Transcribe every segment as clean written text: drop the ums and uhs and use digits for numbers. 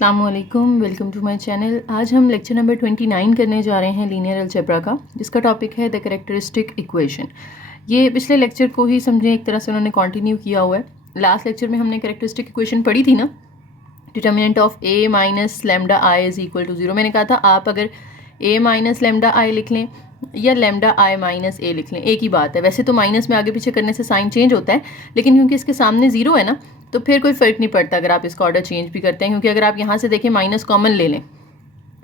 अस्सलाम वालेकुम, welcome to my channel. आज हम लेक्चर नंबर 29 करने जा रहे हैं लीनियर अलजेब्रा का, जिसका टॉपिक है द कैरेक्टरिस्टिक इक्वेशन। ये पिछले लेक्चर को ही समझें एक तरह से उन्होंने कंटिन्यू किया हुआ है। लास्ट लेक्चर में हमने कैरेक्टरिस्टिक इक्वेशन पढ़ी थी ना, determinant of a minus lambda I is equal to 0। मैंने कहा था आप अगर a माइनस लेमडा आई लिख लें या लेमडा आई माइनस ए लिख लें, एक ही बात है। वैसे तो माइनस में आगे पीछे करने से साइन चेंज होता है, लेकिन क्योंकि इसके सामने ज़ीरो है ना, तो फिर कोई फ़र्क नहीं पड़ता अगर आप इसका ऑर्डर चेंज भी करते हैं। क्योंकि अगर आप यहाँ से देखें माइनस कॉमन ले लें,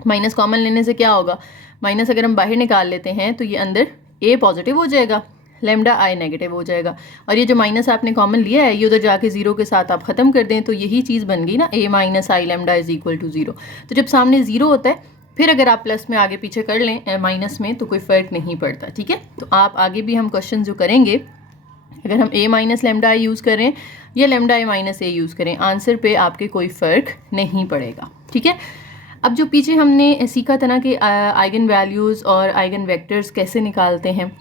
माइनस कॉमन लेने से क्या होगा, माइनस अगर हम बाहर निकाल लेते हैं तो ये अंदर ए पॉजिटिव हो जाएगा, लेमडा आई नेगेटिव हो जाएगा। और ये जो माइनस आपने कॉमन लिया है ये उधर जाके जीरो के साथ आप ख़त्म कर दें तो यही चीज़ बन गई ना, A minus I lambda is equal to 0। तो जब सामने ज़ीरो होता है फिर अगर आप प्लस में आगे पीछे कर लें माइनस में तो कोई फ़र्क नहीं पड़ता। ठीक है, तो आप आगे भी हम क्वेश्चन जो करेंगे, अगर हम a minus lambda I use करें या lambda I minus A use करें, आंसर पे आपके कोई फ़र्क नहीं पड़ेगा। ठीक है, अब जो पीछे हमने सीखा था ना कि आइगन वैल्यूज़ और आइगन वेक्टर्स कैसे निकालते हैं,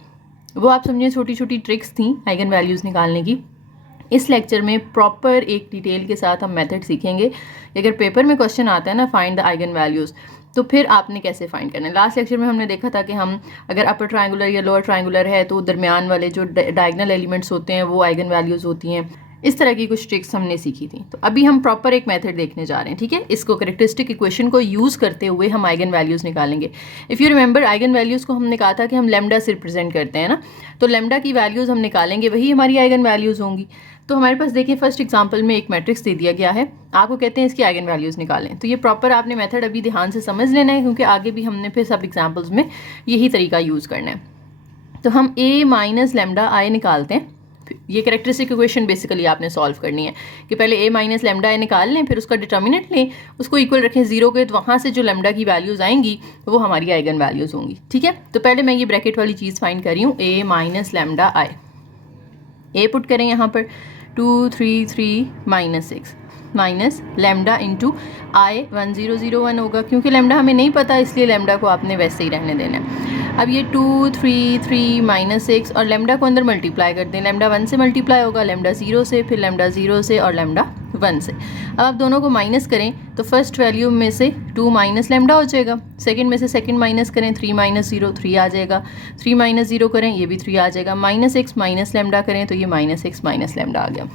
वो आप समझिए छोटी छोटी ट्रिक्स थी आइगन वैल्यूज़ निकालने की। इस लेक्चर में प्रॉपर एक डिटेल के साथ हम मेथड सीखेंगे। अगर पेपर में क्वेश्चन आता है ना फाइंड द आइगन वैल्यूज़, तो फिर आपने कैसे फाइंड करना है। लास्ट लेक्चर में हमने देखा था कि हम अगर अपर ट्रायंगुलर या लोअर ट्रायंगुलर है तो दरमियान वाले जो डायगोनल एलिमेंट्स होते हैं वो आइगन वैल्यूज़ होती हैं। इस तरह की कुछ ट्रिक्स हमने सीखी थी। तो अभी हम प्रॉपर एक मेथड देखने जा रहे हैं। ठीक है, इसको कैरेक्टरिस्टिक इक्वेशन को यूज़ करते हुए हम आइगन वैल्यूज़ निकालेंगे। If you remember, eigen values को हमने कहा था कि हम लेमडा से रिप्रेजेंट करते हैं ना, तो लेमडा की वैल्यूज़ हम निकालेंगे, वही हमारी आइगन वैल्यूज़ होंगी। तो हमारे पास देखिए फर्स्ट एग्जांपल में एक मैट्रिक्स दे दिया गया है, आपको कहते हैं इसकी आइगन वैल्यूज़ निकालें। तो ये प्रॉपर आपने मेथड अभी ध्यान से समझ लेना है, क्योंकि आगे भी हमने फिर सब एग्जांपल्स में यही तरीका यूज़ करना है। तो हम a माइनस लेमडा आई निकालते हैं। ये कैरेक्टरिस्टिक इक्वेशन बेसिकली आपने सॉल्व करनी है कि पहले a माइनस लेमडा आई निकाल लें, फिर उसका डिटर्मिनेंट लें, उसको इक्वल रखें ज़ीरो के, तो वहाँ से जो लेमडा की वैल्यूज़ आएंगी वो हमारी आइगन वैल्यूज़ होंगी। ठीक है, तो पहले मैं ये ब्रैकेट वाली चीज़ फाइंड कर रही हूँ, a minus lambda I. a put करें यहाँ पर 2 3 3 माइनस 6 माइनस लेमडा इंटू आई 1001 होगा। क्योंकि लेमडा हमें नहीं पता इसलिए लेमडा को आपने वैसे ही रहने देना है। अब ये 2 3 3 माइनस 6 और लेमडा को अंदर मल्टीप्लाई कर दें। लेमडा 1 से मल्टीप्लाई होगा, लेमडा 0 से, फिर लेमडा 0 से और लेमडा 1 से। अब आप दोनों को माइनस करें तो फर्स्ट वैल्यू में से 2 माइनस लेमडा हो जाएगा, सेकंड में से सेकंड माइनस करें 3 माइनस 0 3 आ जाएगा, 3 माइनस 0 करें ये भी 3 आ जाएगा, माइनस 6 माइनस लेमडा करें तो ये माइनस 6 माइनस लेमडा आ गया।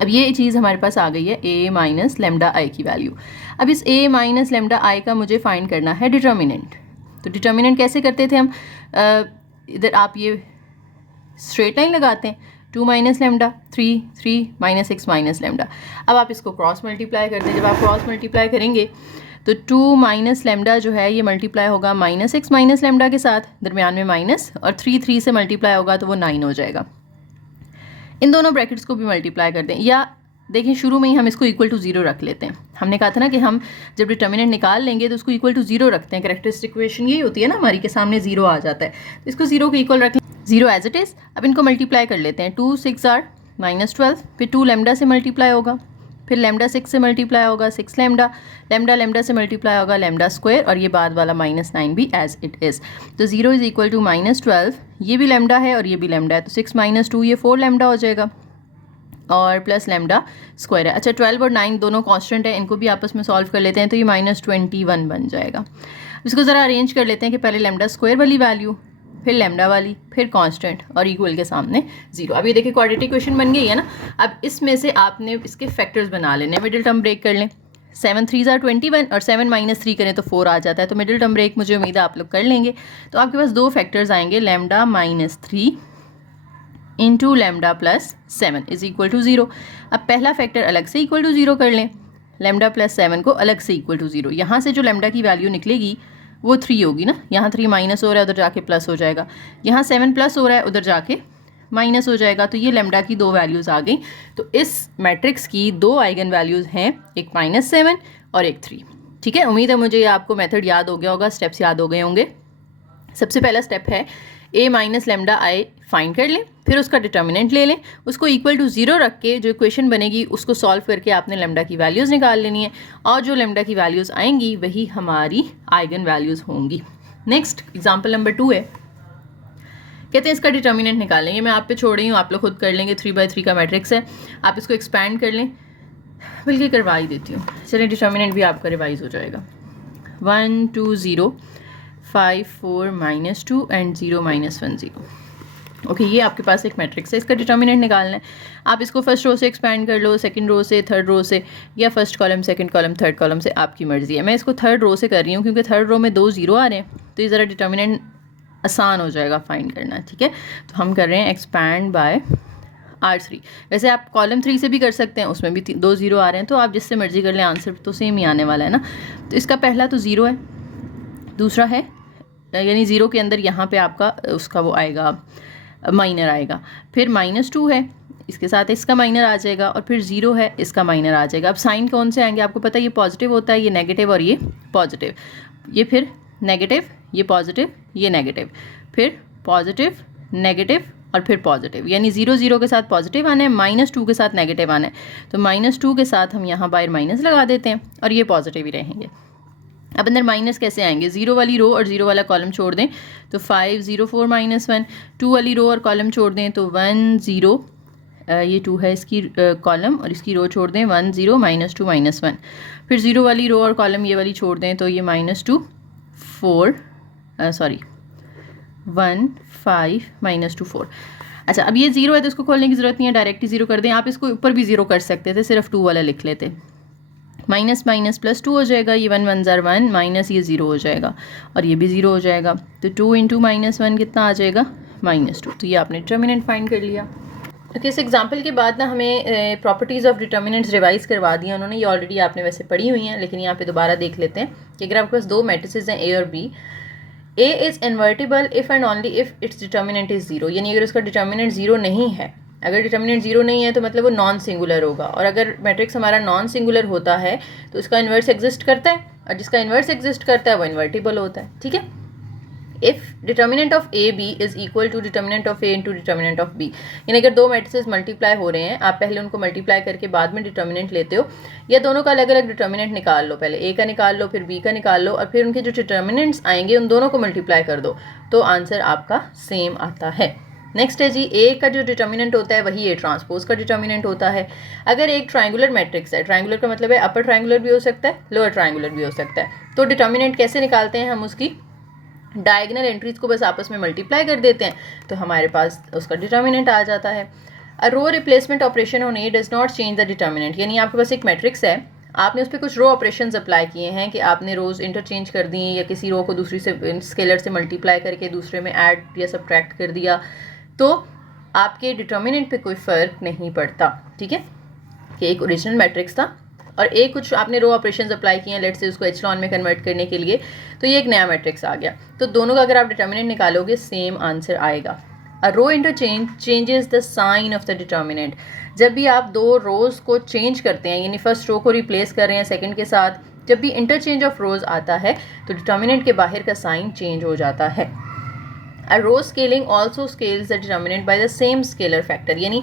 अब ये चीज़ हमारे पास आ गई है a माइनस लेमडा आई की वैल्यू। अब इस a माइनस लेमडा आई का मुझे फाइंड करना है डिटर्मिनेंट। तो डिटर्मिनेंट कैसे करते थे हम, इधर आप ये स्ट्रेट लाइन लगाते हैं, 2 minus lambda 3 3 minus 6 minus lambda. अब आप इसको क्रॉस मल्टीप्लाई करते हैं। जब आप क्रॉस मल्टीप्लाई करेंगे तो 2 माइनस लेमडा जो है ये मल्टीप्लाई होगा माइनस 6 माइनस लेमडा के साथ, दरमियान में माइनस, और 3 3 से मल्टीप्लाई होगा तो वो 9 हो जाएगा। इन दोनों ब्रैकेट्स को भी मल्टीप्लाई कर दें, या देखिए शुरू में ही हम इसको इक्वल टू 0 रख लेते हैं। हमने कहा था ना कि हम जब डिटर्मिनेंट निकाल लेंगे तो उसको इक्वल टू 0 रखते हैं। कैरेक्टरिस्टिक इक्वेशन यही होती है ना हमारी, के सामने 0 आ जाता है तो इसको 0 के इक्वल रख लें, 0 एज इट इज़। अब इनको मल्टीप्लाई कर लेते हैं, 2 6 आर माइनस 12, फिर 2 लेमडा से मल्टीप्लाई होगा, फिर लेमडा 6 से मल्टीप्लाई होगा 6 लेमडा, लेमडा लेमडा से मल्टीप्लाई होगा लेमडा स्क्वायर, और ये बाद वाला माइनस 9 भी एज इट इज़। तो 0 इज इक्वल टू माइनस 12, ये भी लेमडा है और ये भी लेमडा है, तो 6 माइनस 2 ये 4 लेमडा हो जाएगा, और प्लस लेमडा स्क्वायर है। अच्छा, 12 और 9 दोनों कांस्टेंट है, इनको भी आपस में सॉल्व कर लेते हैं तो ये माइनस 21 बन जाएगा। इसको ज़रा अरेंज कर लेते हैं कि पहले लेमडा स्क्वायर वाली वैल्यू, फिर लेमडा वाली, फिर कांस्टेंट और इक्वल के सामने 0। अब ये देखिए क्वाड्रेटिक इक्वेशन बन गई है ना। अब इसमें से आपने इसके फैक्टर्स बना लेने, मिडिल टर्म ब्रेक कर लें, 7 3 आर 21 और 7 माइनस 3 करें तो 4 आ जाता है। तो मिडिल टर्म ब्रेक मुझे उम्मीद है आप लोग कर लेंगे। तो आपके पास दो फैक्टर्स आएंगे, lambda minus 3 into lambda plus 7 is equal to 0। अब पहला फैक्टर अलग से इक्वल टू 0 कर लें, लेमडा प्लस 7 को अलग से इक्वल टू 0। यहाँ से जो लेमडा की वैल्यू निकलेगी वो 3 होगी ना, यहाँ 3 माइनस हो रहा है उधर जाके प्लस हो जाएगा, यहाँ 7 प्लस हो रहा है उधर जाके माइनस हो जाएगा। तो ये लेमडा की दो वैल्यूज़ आ गई। तो इस मैट्रिक्स की दो आइगन वैल्यूज़ हैं, एक -7 और एक 3। ठीक है, उम्मीद है मुझे आपको मेथड याद हो गया होगा, स्टेप्स याद हो गए होंगे। सबसे पहला स्टेप है a minus lambda I find कर लें, फिर उसका डिटर्मिनेंट ले लें, उसको इक्वल टू 0 रख के जो इक्वेशन बनेगी उसको सॉल्व करके आपने लेमडा की वैल्यूज़ निकाल लेनी है, और जो लेमडा की वैल्यूज़ आएंगी वही हमारी आइगन वैल्यूज़ होंगी। नेक्स्ट एग्जांपल नंबर 2 है, कहते हैं इसका डिटर्मिनेंट निकालेंगे। मैं आप पे छोड़ रही हूँ, आप लोग खुद कर लेंगे। 3 by 3 का मैट्रिक्स है, आप इसको एक्सपैंड कर लें। बल्कि करवा ही देती हूँ। चलिए डिटर्मिनेंट भी आपका रिवाइज हो जाएगा। 1 2 0 5 4 -2 एंड 0 -1 0। ओके, ये आपके पास एक मैट्रिक्स है, इसका डिटर्मिनेंट निकालना है। आप इसको फर्स्ट रो से एक्सपैंड कर लो, सेकंड रो से, थर्ड रो से, या first column, second column, third column से, आपकी मर्जी है। मैं इसको थर्ड रो से कर रही हूँ क्योंकि थर्ड रो में 2 0 आ रहे हैं, तो ये ज़रा डिटर्मिनेंट आसान हो जाएगा फाइंड करना। ठीक है, तो हम कर रहे हैं एक्सपैंड बाय R3। वैसे आप कॉलम 3 से भी कर सकते हैं, उसमें भी 2 0 आ रहे हैं, तो आप जिससे मर्जी कर लें, आंसर तो सेम ही आने वाला है ना। तो इसका पहला तो 0 है, दूसरा है यानी 0 के अंदर यहाँ पे आपका उसका वो आएगा, माइनर आएगा, फिर -2 है, इसके साथ इसका माइनर आ जाएगा, और फिर 0 है, इसका माइनर आ जाएगा। अब साइन कौन से आएंगे आपको पता है, ये पॉजिटिव होता है, ये नेगेटिव और ये पॉजिटिव, ये फिर नेगेटिव, ये पॉजिटिव, ये नेगेटिव, फिर पॉजिटिव, नेगेटिव और फिर पॉजिटिव, यानी 0 0 के साथ पॉजिटिव आना है, -2 के साथ नेगेटिव आना है। तो -2 के साथ हम यहाँ बाहर माइनस लगा देते हैं और ये पॉजिटिव ही रहेंगे। अब अंदर माइनस कैसे आएंगे, 0 वाली रो और 0 वाला कॉलम छोड़ दें तो 5 0 4 -1, 2 वाली रो और कॉलम छोड़ दें तो 1 0, ये 2 है इसकी कॉलम, और इसकी रो छोड़ दें 1 0 -2 -1, फिर 0 वाली रो और कॉलम ये वाली छोड़ दें तो ये -2 4 1 5 -2 4। अच्छा, अब ये 0 है तो इसको खोलने की ज़रूरत नहीं है, डायरेक्ट ही 0 कर दें। आप इसको ऊपर भी 0 कर सकते थे, सिर्फ 2 वाला लिख लेते, माइनस माइनस प्लस 2 हो जाएगा, ये 1 1 ज़ार 1 माइनस ये 0 हो जाएगा और ये भी 0 हो जाएगा, तो 2 इंटू -1 कितना आ जाएगा, -2। तो ये आपने डिटर्मिनेंट फाइंड कर लिया। ओके, इस एग्जांपल के बाद ना हमें प्रॉपर्टीज़ ऑफ डिटर्मिनेंट्स रिवाइज करवा दिया उन्होंने, ये ऑलरेडी आपने वैसे पढ़ी हुई हैं, लेकिन यहाँ पे दोबारा देख लेते हैं कि अगर आपके पास दो मैट्रिसेस हैं A और B, A is invertible if and only if its determinant is 0, यानी अगर उसका डिटर्मिनेंट 0 नहीं है, अगर डिटर्मिनेंट 0 नहीं है तो मतलब वो नॉन सिंगुलर होगा, और अगर मैट्रिक्स हमारा नॉन सिंगुलर होता है तो उसका इन्वर्स एग्जिस्ट करता है, और जिसका इन्वर्स एग्जिस्ट करता है वो इन्वर्टिबल होता है। ठीक है, if determinant of A B is equal to determinant of A into determinant of B, यानी अगर दो मैट्रिसेस मल्टीप्लाई हो रहे हैं, आप पहले उनको मल्टीप्लाई करके बाद में डिटर्मिनेंट लेते हो, या दोनों का अलग अलग डिटर्मिनेंट निकाल लो, पहले ए का निकाल लो फिर बी का निकाल लो, और फिर उनके जो डिटर्मिनेंट्स आएंगे उन दोनों को मल्टीप्लाई कर दो, तो आंसर आपका सेम आता है। नेक्स्ट है जी, ए का जो डिटर्मिनेंट होता है वही ए ट्रांसपोज का डिटर्मिनेंट होता है। अगर एक ट्रायंगुलर मैट्रिक्स है, ट्रायंगुलर का मतलब है अपर ट्रायंगुलर भी हो सकता है, लोअर ट्रायंगुलर भी हो सकता है, तो डिटर्मिनेंट कैसे निकालते हैं, हम उसकी डायगोनल एंट्रीज को बस आपस में मल्टीप्लाई कर देते हैं तो हमारे पास उसका डिटर्मिनेंट आ जाता है। A row replacement operation on A does not change the determinant, यानी आपके पास एक मैट्रिक्स है, आपने उस पर कुछ रो ऑपरेशंस अप्लाई किए हैं कि आपने रोज इंटरचेंज कर दी, या किसी रो को दूसरी से स्केलर से मल्टीप्लाई करके दूसरे में ऐड या सब्ट्रैक्ट कर दिया, तो आपके डिटर्मिनेंट पे कोई फ़र्क नहीं पड़ता। ठीक है, कि एक ओरिजिनल मैट्रिक्स था और एक कुछ आपने रो ऑपरेशंस अप्लाई किए हैं, लेट्स से उसको एचलॉन में कन्वर्ट करने के लिए, तो ये एक नया मैट्रिक्स आ गया, तो दोनों का अगर आप डिटर्मिनेंट निकालोगे सेम आंसर आएगा। A row interchange changes the sign of the determinant, जब भी आप दो रोज को चेंज करते हैं, यानी फर्स्ट रो को रिप्लेस कर रहे हैं सेकंड के साथ, जब भी इंटरचेंज ऑफ रोज आता है तो डिटर्मिनेंट के बाहर का साइन चेंज हो जाता है। A row scaling also scales the determinant by the same scalar factor, यानी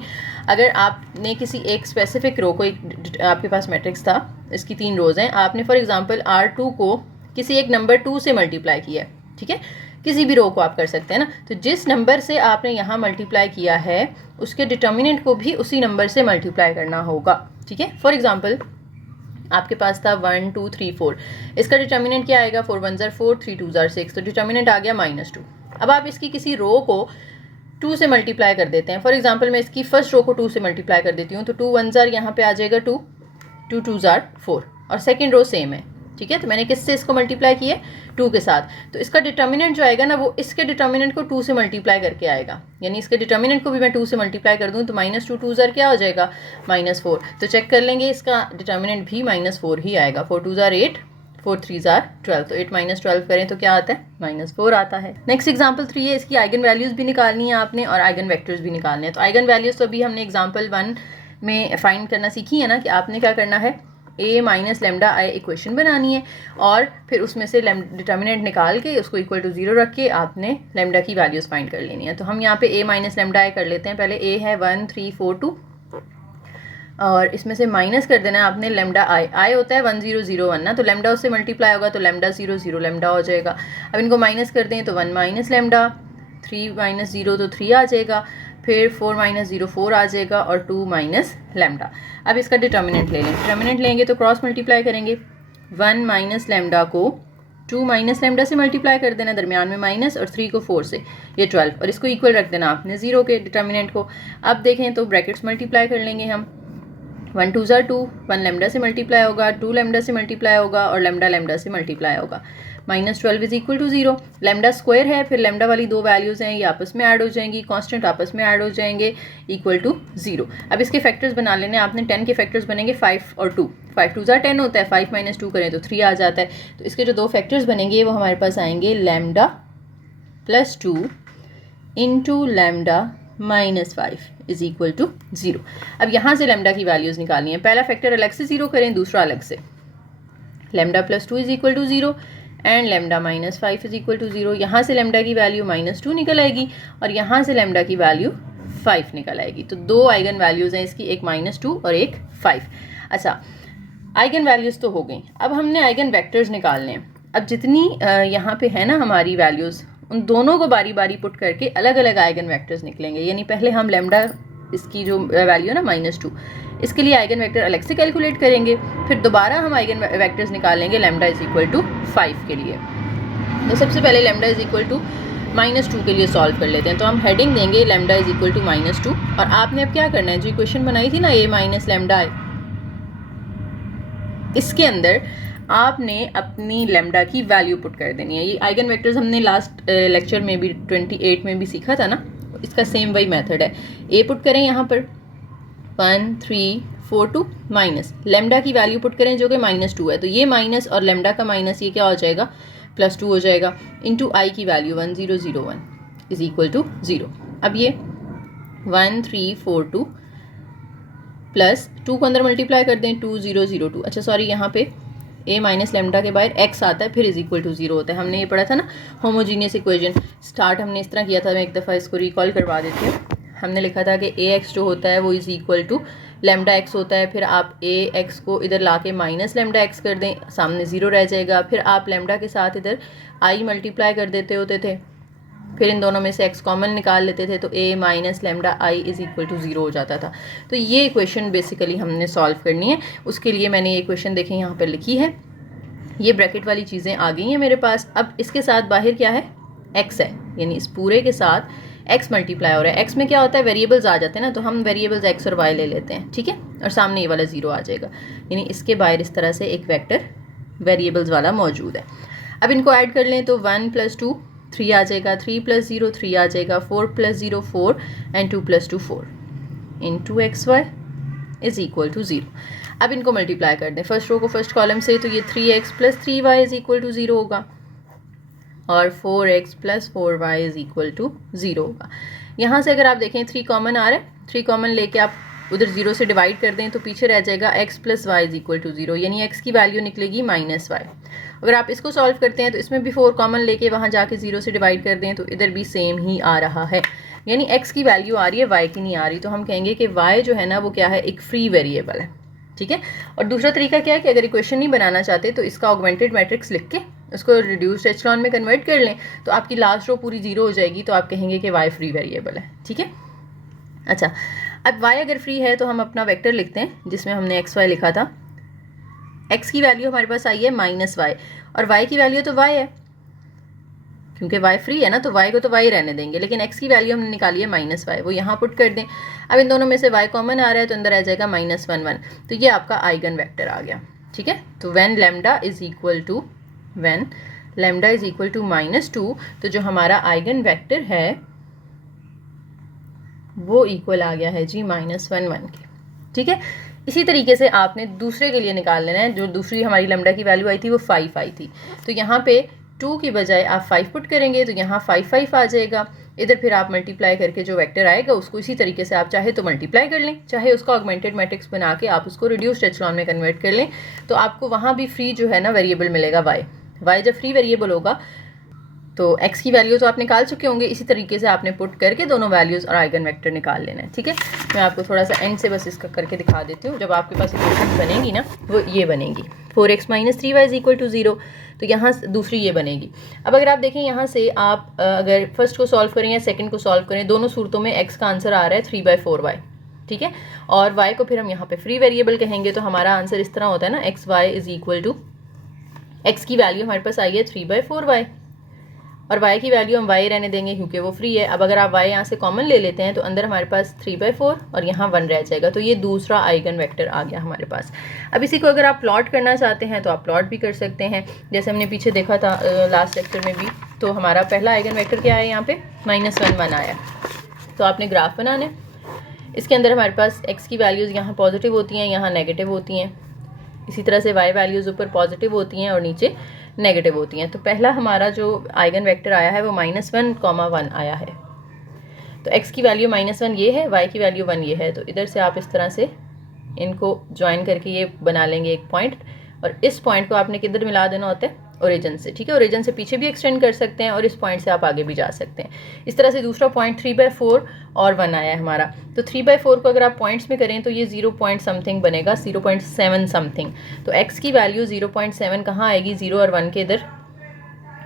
अगर आपने किसी एक स्पेसिफिक रो को, एक आपके पास मैट्रिक्स था, इसकी 3 रोज हैं, आपने फॉर एग्जांपल R2 को किसी एक नंबर 2 से मल्टीप्लाई किया है, ठीक है, किसी भी रो को आप कर सकते हैं ना, तो जिस नंबर से आपने यहाँ मल्टीप्लाई किया है उसके डिटर्मिनेंट को भी उसी नंबर से मल्टीप्लाई करना होगा। ठीक है, फॉर एग्जाम्पल आपके पास था 1 2 3 4, इसका डिटर्मिनेंट क्या आएगा, 4 1 ज़ार 4 3 2 ज़ार 6, तो डिटर्मिनेंट आ गया -2। अब आप इसकी किसी रो को 2 से मल्टीप्लाई कर देते हैं, फॉर एग्जांपल मैं इसकी फर्स्ट रो को 2 से मल्टीप्लाई कर देती हूँ, तो 2 1 ज़ार यहाँ पे आ जाएगा 2 2 2 ज़ार 4, और सेकंड रो सेम है। ठीक है, तो मैंने किससे इसको मल्टीप्लाई किया, 2 के साथ, तो इसका डिटर्मिनेंट जो आएगा ना वो इसके डिटर्मिनेंट को 2 से मल्टीप्लाई करके आएगा, यानी इसके डिटर्मिनेंट को भी मैं 2 से मल्टीप्लाई कर दूँ तो -2 2 ज़ार क्या हो जाएगा, -4, तो चेक कर लेंगे इसका डिटर्मिनेंट भी -4 ही आएगा, 4 2 ज़ार 8 4 3 ज़ार 12, तो 8 -12 करें तो क्या आता है, -4 आता है। नेक्स्ट एग्जांपल 3 है, इसकी आइगन वैल्यूज़ भी निकालनी है आपने और आइगन वेक्टर्स भी निकालने हैं। तो आइगन वैल्यूज़ तो अभी हमने एग्जांपल 1 में फाइंड करना सीखी है ना, कि आपने क्या करना है, a minus lambda I equation बनानी है और फिर उसमें से डिटर्मिनेंट निकाल के उसको इक्वल टू 0 रख के आपने लेमडा की वैल्यूज़ फाइंड कर लेनी है। तो हम यहाँ पे a माइनस लेमडा आई कर लेते हैं, पहले a है 1 3 4 2, और इसमें से माइनस कर देना है आपने लेमडा आई होता है 1 0 0 1 ना, तो लेमडा उससे मल्टीप्लाई होगा तो लेमडा 0 0 लेमडा हो जाएगा। अब इनको माइनस कर दें तो 1 माइनस लेमडा, 3 माइनस 0 तो 3 आ जाएगा, फिर 4 माइनस 0 4 आ जाएगा और 2 माइनस लैम्डा। अब इसका डिटर्मिनेंट ले लें, डिटर्मिनेंट लेंगे तो क्रॉस मल्टीप्लाई करेंगे, 1 माइनस लैम्डा को 2 माइनस लैम्डा से मल्टीप्लाई कर देना, दरमियान में माइनस, और 3 को 4 से, ये 12, और इसको इक्वल रख देना आपने 0 के डिटर्मिनेंट को। अब देखें तो ब्रैकेट्स मल्टीप्लाई कर लेंगे हम, 1 2 ज़ा 2, 1 लैम्डा से मल्टीप्लाई होगा, 2 लैम्डा से मल्टीप्लाई होगा और लैम्डा लैम्डा से मल्टीप्लाई होगा, -12 is equal to 0। Lambda square है, फिर लैम्डा वाली दो वैल्यूज़ हैं, ये आपस में ऐड हो जाएंगी, कांस्टेंट आपस में ऐड हो जाएंगे, इक्वल टू 0। अब इसके फैक्टर्स बना लेने आपने, 10 के फैक्टर्स बनेंगे 5 और 2, 5 2 ज़ा 10 होता है, 5 माइनस 2 करें तो 3 आ जाता है। तो इसके जो दो फैक्टर्स बनेंगे वो हमारे पास आएंगे lambda plus 2 into lambda -5 is equal to 0। अब यहाँ से लैम्डा की वैल्यूज़ निकालनी है, पहला फैक्टर अलग से 0 करें, दूसरा अलग से, lambda plus 2 is equal to 0 and lambda -5 is equal to 0। यहाँ से लैम्डा की वैल्यू -2 निकल आएगी और यहाँ से लैम्डा की वैल्यू 5 निकल आएगी। तो दो आइगन वैल्यूज़ हैं इसकी, एक -2 और एक 5। अच्छा, आइगन वैल्यूज़ तो हो गई, अब हमने आइगन वेक्टर्स निकालने हैं। अब जितनी यहाँ पे है ना हमारी वैल्यूज़, उन दोनों को बारी बारी पुट करके अलग अलग आइगन वेक्टर्स निकलेंगे। यानी पहले हम लैम्डा, इसकी जो वैल्यू है ना -2, इसके लिए आइगन वेक्टर अलग से कैलकुलेट करेंगे, फिर दोबारा हम आइगन वेक्टर्स निकालेंगे लैम्डा इज इक्वल टू 5 के लिए। तो सबसे पहले लैम्डा इज इक्वल टू -2 के लिए सॉल्व कर लेते हैं। तो हम हेडिंग देंगे लैम्डा इज इक्वल टू -2, और आपने अब क्या करना है, जो इक्वेशन बनाई थी ना a माइनस लैम्डा, इसके अंदर आपने अपनी लैम्डा की वैल्यू पुट कर देनी है। ये आइगन वेक्टर्स हमने लास्ट लेक्चर में भी 28 में भी सीखा था ना, इसका सेम वही मेथड है। ए पुट करें यहाँ पर 1 3 4 2 माइनस लैम्डा की वैल्यू पुट करें जो कि -2 है, तो ये माइनस और लैम्डा का माइनस, ये क्या हो जाएगा, +2 हो जाएगा, इंटू आई की वैल्यू 1001 इज इक्वल टू 0। अब ये 1 3 4 2 प्लस 2 को अंदर मल्टीप्लाई कर दें, 2002, अच्छा सॉरी, यहाँ पे a माइनस लैम्डा के बाहर x आता है, फिर इज इक्वल टू 0 होता है। हमने ये पढ़ा था ना होमोजीनियस इक्वेशन, स्टार्ट हमने इस तरह किया था, मैं एक दफ़ा इसको रिकॉल करवा देती हूँ। हमने लिखा था कि ax जो होता है वो is equal to lambda x होता है, फिर आप ax को इधर ला के माइनस लैम्डा x कर दें, सामने 0 रह जाएगा, फिर आप लैम्डा के साथ इधर i मल्टीप्लाई कर देते होते थे, फिर इन दोनों में से x कॉमन निकाल लेते थे, तो a minus lambda i is equal to 0 हो जाता था। तो ये इक्वेशन बेसिकली हमने सॉल्व करनी है, उसके लिए मैंने ये इक्वेशन देखें यहाँ पर लिखी है, ये ब्रैकेट वाली चीज़ें आ गई हैं मेरे पास। अब इसके साथ बाहर क्या है, x है, यानी इस पूरे के साथ x मल्टीप्लाई हो रहा है। x में क्या होता है, वेरिएबल्स आ जाते हैं ना, तो हम वेरिएबल्स x और y ले लेते हैं, ठीक है, और सामने ये वाला 0 आ जाएगा, यानी इसके बाहर इस तरह से एक वेक्टर वेरिएबल्स वाला मौजूद है। अब इनको ऐड कर लें तो 1 + 2 3 आ जाएगा, 3 + 0 3 आ जाएगा, 4 + 0 4 and 2 + 2 4 into XY is equal to 0। अब इनको मल्टीप्लाई कर दें फर्स्ट रो को फर्स्ट कॉलम से, तो ये 3x + 3y is equal to 0 होगा और 4x + 4y is equal to 0 होगा। यहाँ से अगर आप देखें 3 कॉमन आ रहा है, 3 कॉमन लेके आप उधर 0 से डिवाइड कर दें तो पीछे रह जाएगा x + y is equal to 0, यानी x की वैल्यू निकलेगी -y। अगर आप इसको सॉल्व करते हैं तो इसमें भी 4 कॉमन लेके वहाँ जाके 0 से डिवाइड कर दें तो इधर भी सेम ही आ रहा है, यानी x की वैल्यू आ रही है, y की नहीं आ रही। तो हम कहेंगे कि y जो है ना वो क्या है, एक फ्री वेरिएबल है, ठीक है। और दूसरा तरीका क्या है कि अगर इक्वेशन नहीं बनाना चाहते तो इसका ऑगमेंटेड मैट्रिक्स लिख के उसको रिड्यूस्ड एचलॉन में कन्वर्ट कर लें, तो आपकी लास्ट रो पूरी 0 हो जाएगी, तो आप कहेंगे कि y फ्री वेरिएबल है, ठीक है। अच्छा, अब y अगर फ्री है तो हम अपना वेक्टर लिखते हैं जिसमें हमने XY लिखा था। x की वैल्यू हमारे पास आई है -y और y की वैल्यू तो y है, क्योंकि y फ्री है ना, तो y को तो y रहने देंगे, लेकिन x की वैल्यू हमने निकाली है -y, वो यहाँ पुट कर दें। अब इन दोनों में से y कॉमन आ रहा है तो अंदर आ जाएगा -1 1, तो ये आपका आइगन वेक्टर आ गया, ठीक है। तो when lambda is equal to -2, तो जो हमारा आइगन वेक्टर है वो इक्वल आ गया है जी -1 1 के, ठीक है। इसी तरीके से आपने दूसरे के लिए निकाल लेना है। जो दूसरी हमारी लैम्डा की वैल्यू आई थी वो 5 आई थी, तो यहाँ पे 2 की बजाय आप 5 पुट करेंगे तो यहाँ 5 5 आ जाएगा। इधर फिर आप मल्टीप्लाई करके जो वेक्टर आएगा उसको इसी तरीके से आप चाहे तो मल्टीप्लाई कर लें, चाहे उसका ऑगमेंटेड मैट्रिक्स बना के आप उसको रिड्यूस्ड एचलॉन में कन्वर्ट कर लें, तो आपको वहाँ भी फ्री जो है ना वेरिएबल मिलेगा y जब फ्री वेरिएबल होगा तो x की वैल्यू तो आप निकाल चुके होंगे, इसी तरीके से आपने पुट करके दोनों वैल्यूज़ और आइगन वेक्टर निकाल लेना है। ठीक है, मैं आपको थोड़ा सा एंड से बस इसका करके दिखा देती हूँ। जब आपके पास इक्वेशन बनेगी ना वो ये बनेगी 4x - 3y = 0, तो यहाँ दूसरी ये बनेगी। अब अगर आप देखें यहाँ से आप अगर फर्स्ट को सॉल्व करें या सेकंड को सॉल्व करें, दोनों सूरतों में x का आंसर आ रहा है 3/4y। ठीक है, और y को फिर हम यहाँ पे फ्री वेरिएबल कहेंगे, तो हमारा आंसर इस तरह होता है ना, xy = x की वैल्यू हमारे पास आई है 3/4y और y की वैल्यू हम y रहने देंगे क्योंकि वो फ्री है। अब अगर आप y यहाँ से कॉमन ले लेते हैं तो अंदर हमारे पास 3/4 और यहाँ 1 रह जाएगा, तो ये दूसरा आइगन वेक्टर आ गया हमारे पास। अब इसी को अगर आप प्लॉट करना चाहते हैं तो आप प्लॉट भी कर सकते हैं, जैसे हमने पीछे देखा था लास्ट लेक्चर में भी। तो हमारा पहला आइगन वेक्टर क्या है, यहाँ पे -1 1 आया। तो आपने ग्राफ बनाना है, इसके अंदर हमारे पास x की वैल्यूज़ यहाँ पॉजिटिव होती हैं, यहाँ नेगेटिव होती हैं। इसी तरह से y वैल्यूज़ ऊपर पॉजिटिव होती हैं और नीचे नेगेटिव होती हैं। तो पहला हमारा जो आइगन वेक्टर आया है वो -1, 1 आया है। तो x की वैल्यू -1 ये है, y की वैल्यू 1 ये है। तो इधर से आप इस तरह से इनको ज्वाइन करके ये बना लेंगे एक पॉइंट, और इस पॉइंट को आपने किधर मिला देना होता है, ओरिजिन से। ठीक है, ओरिजिन से पीछे भी एक्सटेंड कर सकते हैं और इस पॉइंट से आप आगे भी जा सकते हैं। इस तरह से दूसरा पॉइंट 3/4 और 1 आया है हमारा। तो 3/4 को अगर आप पॉइंट्स में करें तो ये 0 पॉइंट समथिंग बनेगा, 0.7 समथिंग। तो x की वैल्यू 0.7 कहाँ आएगी, 0 और 1 के इधर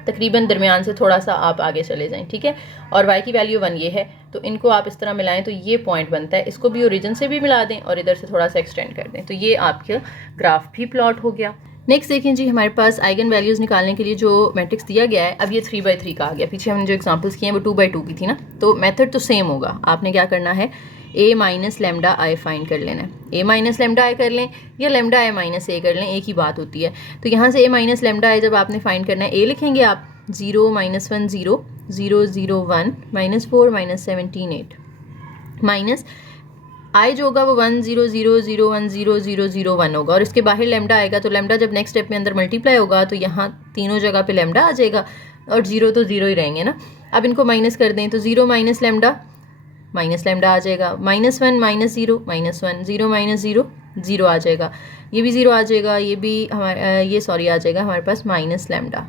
तकरीबन दरमियान से थोड़ा सा आप आगे चले जाएं। ठीक है, और y की वैल्यू 1 ये है, तो इनको आप इस तरह मिलाएं तो ये पॉइंट बनता है। इसको भी ओरिजिन से भी मिला दें और इधर से थोड़ा सा एक्सटेंड कर दें, तो ये आपका ग्राफ भी प्लॉट हो गया। नेक्स्ट देखें जी, हमारे पास आइगन वैल्यूज़ निकालने के लिए जो मैट्रिक्स दिया गया है, अब ये 3/3 का आ गया। पीछे हमने जो एग्जांपल्स किए हैं वो 2/2 की थी ना, तो मेथड तो सेम होगा। आपने क्या करना है, a - λi फाइंड कर लेना है। a - λi कर लें या λi - a कर लें, एक ही बात होती है। तो यहाँ से a - λi जब आपने फाइंड करना है, a लिखेंगे आप 0 - 1 0 0 0 1 -4 -17 8 माइनस आई जो होगा वो 1 0 0 0 1 0 0 0 1 होगा, और इसके बाहर लैम्डा आएगा। तो लैम्डा जब नेक्स्ट स्टेप में अंदर मल्टीप्लाई होगा तो यहाँ तीनों जगह पे लैम्डा आ जाएगा और 0 तो 0 ही रहेंगे ना। अब इनको माइनस कर दें तो 0 - लैम्डा आ जाएगा, -1 - 0 -1 0 -0 0 आ जाएगा, ये भी 0 आ जाएगा, ये भी हमारा ये सॉरी आ जाएगा हमारे पास माइनस लैम्डा,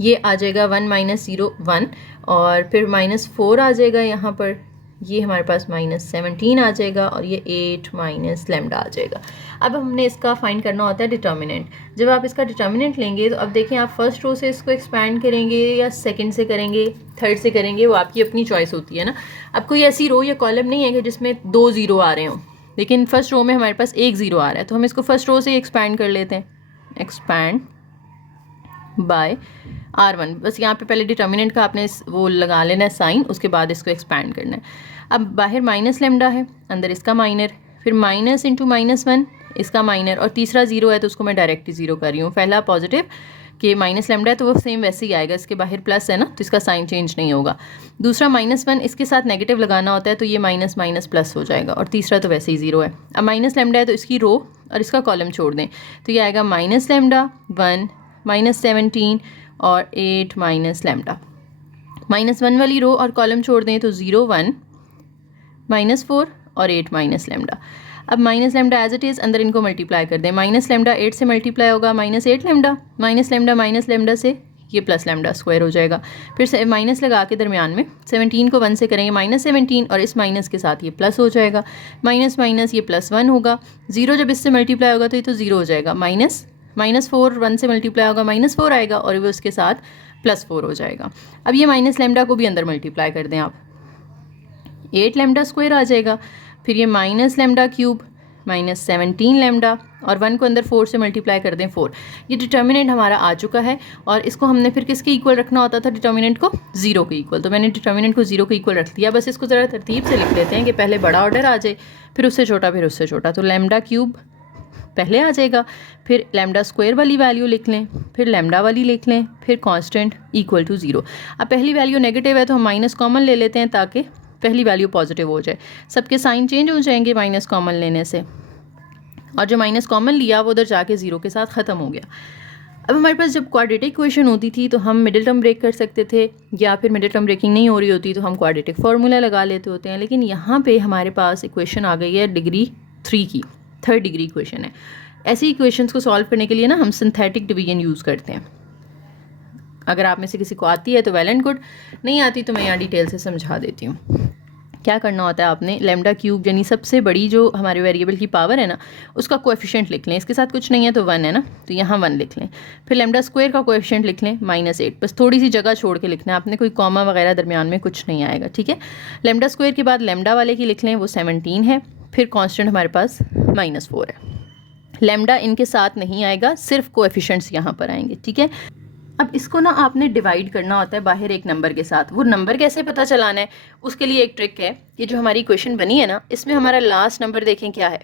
ये आ जाएगा 1 - 0 1, और फिर -4 आ जाएगा यहाँ पर, ये हमारे पास -17 आ जाएगा, और ये 8 - लैम्डा आ जाएगा। अब हमने इसका फाइंड करना होता है डिटर्मिनेंट। जब आप इसका डिटर्मिनेंट लेंगे तो अब देखें, आप फर्स्ट रो से इसको एक्सपैंड करेंगे या सेकंड से करेंगे, थर्ड से करेंगे, वो आपकी अपनी चॉइस होती है ना। अब कोई ऐसी रो या कॉलम नहीं है कि जिसमें 2 0 आ रहे हों, लेकिन फर्स्ट रो में हमारे पास 1 0 आ रहा है, तो हम इसको फर्स्ट रो से एक्सपैंड कर लेते हैं, एक्सपैंड बाय R1। बस यहाँ पे पहले डिटर्मिनेंट का आपने वो लगा लेना है साइन, उसके बाद इसको एक्सपैंड करना है। अब बाहर माइनस लैम्डा है, अंदर इसका माइनर, फिर माइनस इंटू -1 इसका माइनर, और तीसरा 0 है तो उसको मैं डायरेक्ट ही 0 कर रही हूँ। पहला पॉजिटिव कि माइनस लैम्डा है तो वो सेम वैसे ही आएगा, इसके बाहर प्लस है ना तो इसका साइन चेंज नहीं होगा। दूसरा -1 इसके साथ नेगेटिव लगाना होता है तो ये माइनस माइनस प्लस हो जाएगा, और तीसरा तो वैसे ही 0 है। अब माइनस लैम्डा है तो इसकी रो और इसका कॉलम छोड़ दें तो ये आएगा माइनस लैम्डा 1 -17 और 8 लैम्डा। -1 वाली रो और कॉलम छोड़ दें तो 0 1 -4 और 8 लैम्डा। अब minus lambda as it is, अंदर इनको मल्टीप्लाई कर दें। माइनस लैम्डा 8 से मल्टीप्लाई होगा -8 लैम्डा, माइनस लैम्डा से ये प्लस लैम्डा स्क्वायर हो जाएगा। फिर से माइनस लगा के दरमियान में 17 को 1 से करेंगे -17, और इस माइनस के साथ ये प्लस हो जाएगा, माइनस माइनस ये +1 होगा। 0 जब इससे मल्टीप्लाई होगा तो ये तो 0 हो जाएगा, -4 1 से मल्टीप्लाई होगा -4 आएगा, और वो उसके साथ +4 हो जाएगा। अब ये माइनस लैम्डा को भी अंदर मल्टीप्लाई कर दें आप, 8 लैम्डा स्क्वायर आ जाएगा। फिर ये माइनस लैम्डा क्यूब -17 लैम्डा, और 1 को अंदर 4 से मल्टीप्लाई कर दें 4। ये डिटर्मिनेंट हमारा आ चुका है, और इसको हमने फिर किसके इक्वल रखना होता था, डिटर्मिनेंट को 0 के इक्वल। तो मैंने डिटर्मिनेंट को 0 के इक्वल रख दिया। बस इसको ज़रा तरतीब से लिख लेते हैं कि पहले बड़ा ऑर्डर आ जाए, फिर उससे छोटा, फिर उससे छोटा। तो लैम्डा क्यूब पहले आ जाएगा, फिर लैम्डा स्क्वायर वाली वैल्यू लिख लें, फिर लैम्डा वाली लिख लें, फिर कांस्टेंट इक्वल टू 0। अब पहली वैल्यू नेगेटिव है तो हम माइनस कॉमन ले लेते हैं ताकि पहली वैल्यू पॉजिटिव हो जाए। सबके साइन चेंज हो जाएंगे माइनस कॉमन लेने से, और जो माइनस कॉमन लिया वो उधर जाके 0 के साथ ख़त्म हो गया। अब हमारे पास जब क्वाड्रेटिक इक्वेशन होती थी तो हम मिडिल टर्म ब्रेक कर सकते थे, या फिर मिडिल टर्म ब्रेकिंग नहीं हो रही होती तो हम क्वाड्रेटिक फार्मूला लगा लेते होते हैं। लेकिन यहाँ पे हमारे पास इक्वेशन आ गई है डिग्री 3 की, 3rd डिग्री इक्वेशन है। ऐसी इक्वेशंस को सॉल्व करने के लिए ना हम सिंथेटिक डिवीजन यूज़ करते हैं। अगर आप में से किसी को आती है तो वेल एंड गुड, नहीं आती तो मैं यहाँ डिटेल से समझा देती हूँ। क्या करना होता है, आपने लैम्डा क्यूब यानी सबसे बड़ी जो हमारे वेरिएबल की पावर है ना उसका कोएफिशिएंट लिख लें। इसके साथ कुछ नहीं है तो 1 है ना, तो यहाँ 1 लिख लें। फिर लैम्डा स्क्वायर का कोएफिशिएंट लिख लें -8, बस थोड़ी सी जगह छोड़ के लिखना है आपने, कोई कॉमा वगैरह दरमियान में कुछ नहीं आएगा, ठीक है। लैम्डा स्क्वायर के बाद लैम्डा वाले की लिख लें, वो 17 है। फिर कॉन्स्टेंट हमारे पास -4 है। लैम्डा इनके साथ नहीं आएगा, सिर्फ कोएफिशिएंट्स यहाँ पर आएंगे, ठीक है। अब इसको ना आपने डिवाइड करना होता है बाहर एक नंबर के साथ। वो नंबर कैसे पता चलाना है, उसके लिए एक ट्रिक है। ये जो हमारी इक्वेशन बनी है ना, इसमें हमारा लास्ट नंबर देखें क्या है,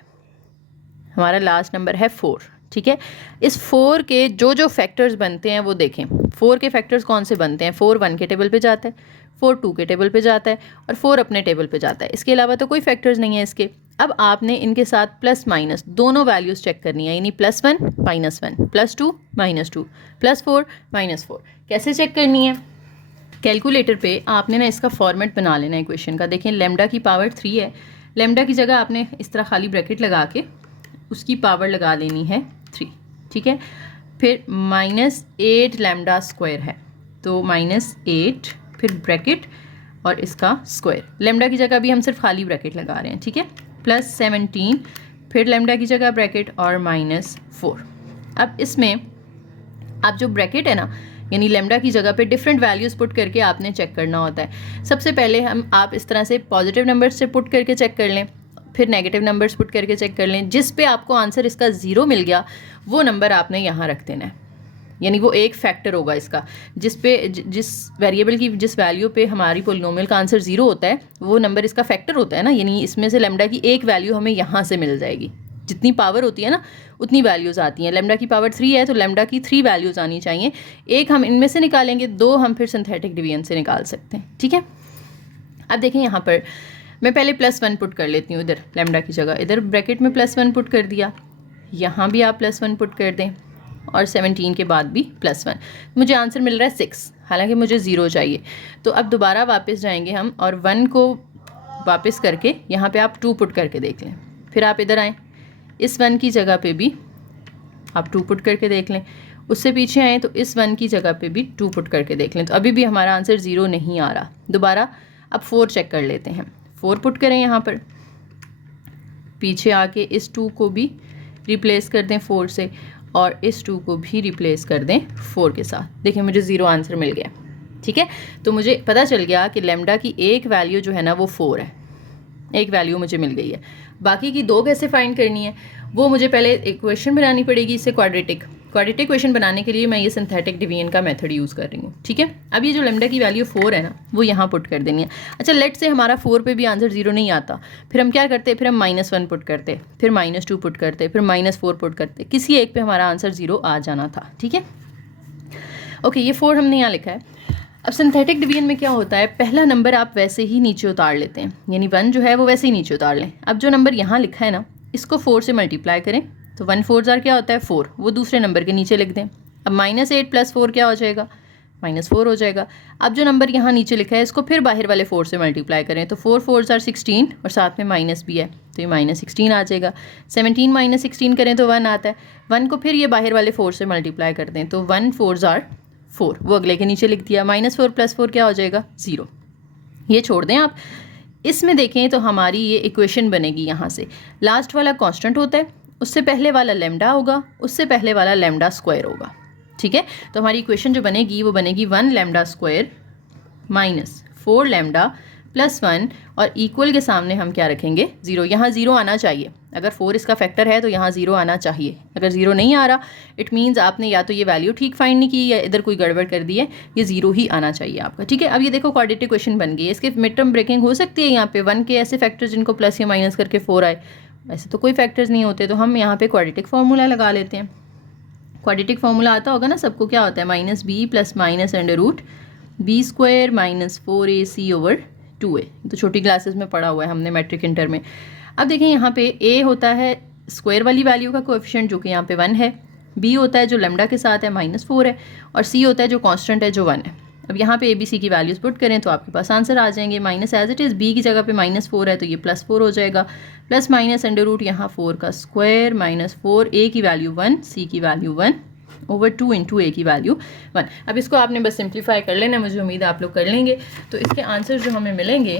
हमारा लास्ट नंबर है 4, ठीक है। इस 4 के जो जो फैक्टर्स बनते हैं वो देखें। 4 के फैक्टर्स कौन से बनते हैं, 4 1 के टेबल पे जाता है, 4 2 के टेबल पे जाता है और 4 अपने टेबल पे जाता है। इसके अलावा तो कोई फैक्टर्स नहीं है इसके। अब आपने इनके साथ प्लस माइनस दोनों वैल्यूज़ चेक करनी है, यानी +1 -1, +2 -2, +4 -4। कैसे चेक करनी है, कैलकुलेटर पे आपने ना इसका फॉर्मेट बना लेना है इक्वेशन का। देखें लैम्डा की पावर 3 है, लैम्डा की जगह आपने इस तरह खाली ब्रैकेट लगा के उसकी पावर लगा लेनी है 3, ठीक है। फिर -8 लैम्डा स्क्वायर है तो -8 फिर ब्रैकेट और इसका स्क्वायर। लैम्डा की जगह भी हम सिर्फ खाली ब्रैकेट लगा रहे हैं, ठीक है। +17 फिर लैम्डा की जगह ब्रैकेट और -4। अब इसमें आप जो ब्रैकेट है ना, यानी लैम्डा की जगह पे डिफरेंट वैल्यूज़ पुट करके आपने चेक करना होता है। सबसे पहले आप इस तरह से पॉजिटिव नंबर से पुट करके चेक कर लें, फिर नेगेटिव नंबर्स पुट करके चेक कर लें। जिस पे आपको आंसर इसका 0 मिल गया वो नंबर आपने यहाँ रख देना है, यानी वो एक फैक्टर होगा इसका। जिस वेरिएबल की जिस वैल्यू पे हमारी पोलिनोमियल का आंसर 0 होता है वो नंबर इसका फैक्टर होता है ना, यानी इसमें से लैम्डा की एक वैल्यू हमें यहाँ से मिल जाएगी। जितनी पावर होती है ना उतनी वैल्यूज़ आती हैं। लैम्डा की पावर 3 है तो लैम्डा की 3 वैल्यूज़ आनी चाहिए। एक हम इनमें से निकालेंगे, 2 हम फिर सिंथेटिक डिवीजन से निकाल सकते हैं, ठीक है। अब देखें यहाँ पर मैं पहले +1 पुट कर लेती हूँ इधर लैम्डा की जगह, इधर ब्रैकेट में +1 पुट कर दिया, यहाँ भी आप +1 पुट कर दें और 17 के बाद भी +1। मुझे आंसर मिल रहा है 6, हालांकि मुझे 0 चाहिए। तो अब दोबारा वापस जाएंगे हम और 1 को वापस करके यहाँ पे आप 2 पुट करके देख लें। फिर आप इधर आएँ, इस 1 की जगह पे भी आप 2 पुट करके देख लें। उससे पीछे आएँ तो इस 1 की जगह पे भी 2 पुट करके देख लें, तो अभी भी हमारा आंसर 0 नहीं आ रहा। दोबारा अब 4 चेक कर लेते हैं, 4 पुट करें यहाँ पर, पीछे आके इस 2 को भी रिप्लेस कर दें 4 से और इस 2 को भी रिप्लेस कर दें 4 के साथ। देखिए मुझे 0 आंसर मिल गया, ठीक है। तो मुझे पता चल गया कि लैम्डा की एक वैल्यू जो है ना वो 4 है, एक वैल्यू मुझे मिल गई है। बाकी की 2 कैसे फाइंड करनी है वो मुझे पहले इक्वेशन बनानी पड़ेगी, इससे क्वाड्रेटिक इक्वेशन बनाने के लिए मैं ये सिंथेटिक डिवीजन का मेथड यूज़ कर रही हूँ, ठीक है। अब ये जो लैम्डा की वैल्यू 4 है ना वो यहाँ पुट कर देनी है। अच्छा लेट से हमारा 4 पे भी आंसर 0 नहीं आता, फिर हम क्या करते, फिर हम -1 पुट करते, फिर -2 पुट करते, फिर -4 पुट करते, किसी एक पे हमारा आंसर 0 आ जाना था, ठीक है। ओके, ये 4 हमने यहाँ लिखा है। अब सिंथेटिक डिवीजन में क्या होता है, पहला नंबर आप वैसे ही नीचे उतार लेते हैं, यानी 1 जो है वो वैसे ही नीचे उतार लें। अब जो नंबर यहाँ लिखा है ना इसको 4 से मल्टीप्लाई करें तो 1 4 क्या होता है 4, वो दूसरे नंबर के नीचे लिख दें। अब -8 + 4 क्या हो जाएगा, -4 हो जाएगा। अब जो नंबर यहाँ नीचे लिखा है इसको फिर बाहर वाले 4 से मल्टीप्लाई करें तो 4 4 16 और साथ में माइनस भी है तो ये -16 आ जाएगा। 17 - 16 करें तो 1 आता है, 1 को फिर ये बाहर वाले 4 से मल्टीप्लाई कर दें तो 1 4 4, वो अगले के नीचे लिख दिया। -4 + 4 क्या हो जाएगा 0। ये छोड़ दें आप, इसमें देखें तो हमारी ये इक्वेशन बनेगी। यहाँ से लास्ट वाला कांस्टेंट होता है, उससे पहले वाला लैम्डा होगा, उससे पहले वाला लैम्डा स्क्वायर होगा, ठीक है। तो हमारी इक्वेशन जो बनेगी वो बनेगी 1 लैम्डा स्क्वायर -4 लैम्डा +1 और इक्वल के सामने हम क्या रखेंगे 0। यहाँ 0 आना चाहिए, अगर 4 इसका फैक्टर है तो यहाँ 0 आना चाहिए। अगर 0 नहीं आ रहा इट मीन्स आपने या तो ये वैल्यू ठीक फाइंड नहीं की या इधर कोई गड़बड़ कर दी है, ये 0 ही आना चाहिए आपका, ठीक है। अब ये देखो क्वाड्रेटिक इक्वेशन बन गई है। इसके मिड टर्म ब्रेकिंग हो सकती है यहाँ पे 1 के ऐसे फैक्टर्स जिनको प्लस या माइनस करके 4 आए, वैसे तो कोई फैक्टर्स नहीं होते, तो हम यहाँ पे क्वाड्रेटिक फार्मूला लगा लेते हैं। क्वाड्रेटिक फार्मूला आता होगा ना सबको, क्या होता है -b + -√b² - 4ac/2a। तो छोटी क्लासेस में पढ़ा हुआ है हमने मैट्रिक इंटर में। अब देखें यहाँ पे a होता है स्क्वायर वाली वैल्यू का कोएफिशिएंट जो कि यहाँ पे 1 है, b होता है जो लैम्डा के साथ है -4 है, और c होता है जो कांस्टेंट है जो 1 है। अब यहाँ पे ABC की वैल्यूज़ पुट करें तो आपके पास आंसर आ जाएंगे। Minus as it is b की जगह पे -4 है तो ये +4 हो जाएगा, प्लस माइनस √ यहाँ 4 का स्क्वायर -4, a की वैल्यू 1, c की वैल्यू 1, ओवर 2 इंटू ए की वैल्यू 1। अब इसको आपने बस सिंप्लीफाई कर लेना, मुझे उम्मीद है आप लोग कर लेंगे। तो इसके आंसर जो हमें मिलेंगे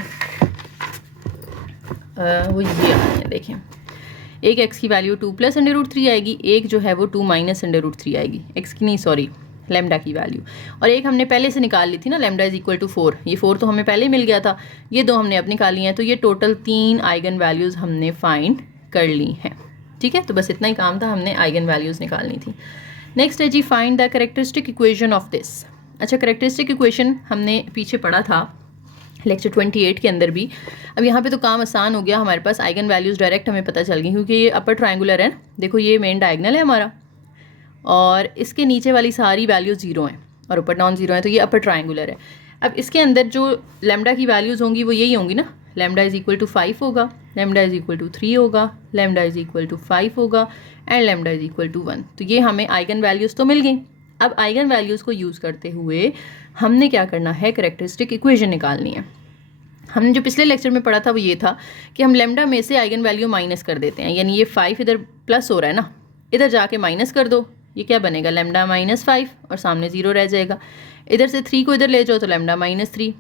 वो ये आएंगे, देखें एक x की वैल्यू 2 प्लस √3 आएगी, एक जो है वो 2 माइनस √3 आएगी, x की नहीं सॉरी लेमडा की वैल्यू, और एक हमने पहले से निकाल ली थी ना लेमडा इज इक्वल टू 4, ये 4 तो हमें पहले ही मिल गया था, ये दो हमने अब निकाली हैं, तो ये टोटल 3 आइगन वैल्यूज़ हमने फाइंड कर ली हैं। ठीक है, तो बस इतना ही काम था, हमने आइगन वैल्यूज़ निकालनी थी। नेक्स्ट है जी find the characteristic equation of this. अच्छा, कैरेक्टरिस्टिक इक्वेशन हमने पीछे पढ़ा था लेक्चर 28 के अंदर भी। अब यहाँ पे तो काम आसान हो गया, हमारे पास आइगन वैल्यूज़ डायरेक्ट हमें पता चल गई, क्योंकि ये अपर ट्रायंगुलर है, देखो ये मेन डायगनल है हमारा और इसके नीचे वाली सारी वैल्यूज़ 0 हैं और ऊपर नॉन ज़ीरो है, तो ये अपर ट्रायंगुलर है। अब इसके अंदर जो लेमडा की वैल्यूज़ होंगी वो यही होंगी ना, लेमडा इज़ इक्वल टू 5 होगा, लेमडा इज़ इक्वल टू 3 होगा, लेमडा इज़ इक्वल टू 5 होगा and lambda is equal to 1। तो ये हमें आइगन वैल्यूज़ तो मिल गई। अब आइगन वैल्यूज़ को यूज़ करते हुए हमने क्या करना है, कैरेक्टरिस्टिक इक्वेशन निकालनी है। हमने जो पिछले लेक्चर में पढ़ा था वो ये था कि हम लेमडा में से आइगन वैल्यू माइनस कर देते हैं, यानी ये 5 इधर प्लस हो रहा है ना, इधर जाके माइनस कर दो, ये क्या बनेगा लेमडा माइनस 5 और सामने 0 रह जाएगा। इधर से 3 को इधर ले जाओ तो लेमडा माइनस 3,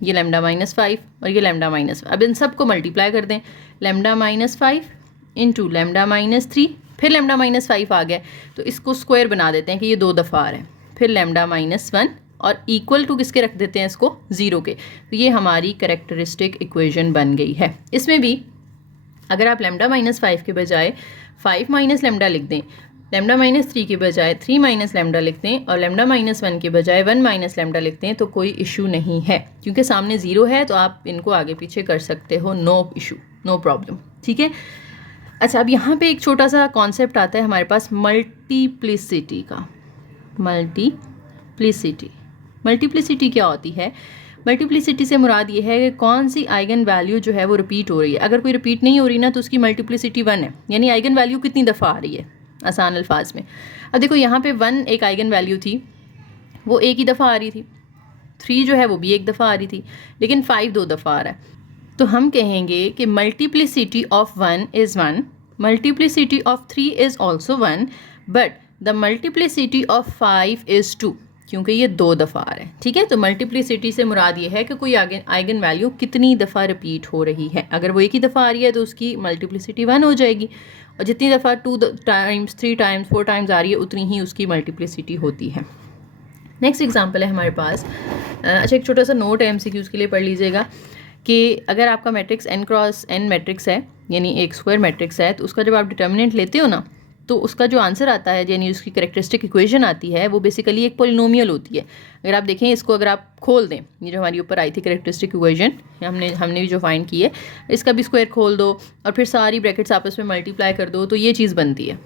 ये लेमडा माइनस 5 और ये लेमडा माइनस। अब इन सब को मल्टीप्लाई कर दें, lambda minus 5 into lambda minus 3, फिर लेमडा माइनस 5 आ गया तो इसको स्क्वायर बना देते हैं कि ये 2 दफ़ा आ रहा है, फिर लेमडा माइनस 1 और इक्वल टू किसके रख देते हैं इसको 0 के। तो ये हमारी कैरेक्टरिस्टिक इक्वेशन बन गई है। इसमें भी अगर आप लेमडा माइनस 5 के बजाय 5 माइनस लेमडा लिख दें, लेमडा माइनस 3 के बजाय 3 माइनस लेमडा लिखते हैं और लेमडा माइनस 1 के बजाय 1 माइनस लेमडा लिखते हैं तो कोई इशू नहीं है, क्योंकि सामने 0 है तो आप इनको आगे पीछे कर सकते हो, नो इशू नो प्रॉब्लम। ठीक है, अच्छा अब यहाँ पे एक छोटा सा कॉन्सेप्ट आता है हमारे पास मल्टीप्लिसिटी का। मल्टीप्लिसिटी क्या होती है? मल्टीप्लिसिटी से मुराद ये है कि कौन सी आइगन वैल्यू जो है वो रिपीट हो रही है। अगर कोई रिपीट नहीं हो रही ना तो उसकी मल्टीप्लिसिटी 1 है, यानी आइगन वैल्यू कितनी दफ़ा आ रही है आसान अल्फाज में। अब देखो यहाँ पे 1 एक आइगन वैल्यू थी, वो एक ही दफ़ा आ रही थी, 3 जो है वो भी एक दफ़ा आ रही थी, लेकिन 5 2 दफ़ा आ रहा है। तो हम कहेंगे कि multiplicity of 1 is 1, multiplicity of 3 is also 1, but the multiplicity of 5 is 2, क्योंकि ये 2 दफ़ा आ रहा है। ठीक है, तो मल्टीप्लिसिटी से मुराद ये है कि कोई आइगन वैल्यू कितनी दफ़ा रिपीट हो रही है। अगर वो एक ही दफ़ा आ रही है तो उसकी मल्टीप्लिसिटी 1 हो जाएगी, और जितनी दफ़ा 2 टाइम्स 3 टाइम्स 4 टाइम्स आ रही है उतनी ही उसकी मल्टीप्लिसिटी होती है। नेक्स्ट एग्जांपल है हमारे पास, अच्छा एक छोटा सा नोट है MCQs के लिए पढ़ लीजिएगा कि अगर आपका matrix n cross n matrix है, यानी एक स्क्वायर मैट्रिक्स है, तो उसका जब आप डिटर्मिनेंट लेते हो ना तो उसका जो आंसर आता है, यानी उसकी कैरेक्टरिस्टिक इक्वेशन आती है, वो बेसिकली एक पॉलिनोमियल होती है। अगर आप देखें इसको, अगर आप खोल दें, ये जो हमारी ऊपर आई थी कैरेक्टरिस्टिक इक्वेशन हमने भी जो फाइंड की है, इसका भी स्क्वायर खोल दो और फिर सारी ब्रैकेट्स आपस में मल्टीप्लाई कर दो तो ये चीज़ बनती है।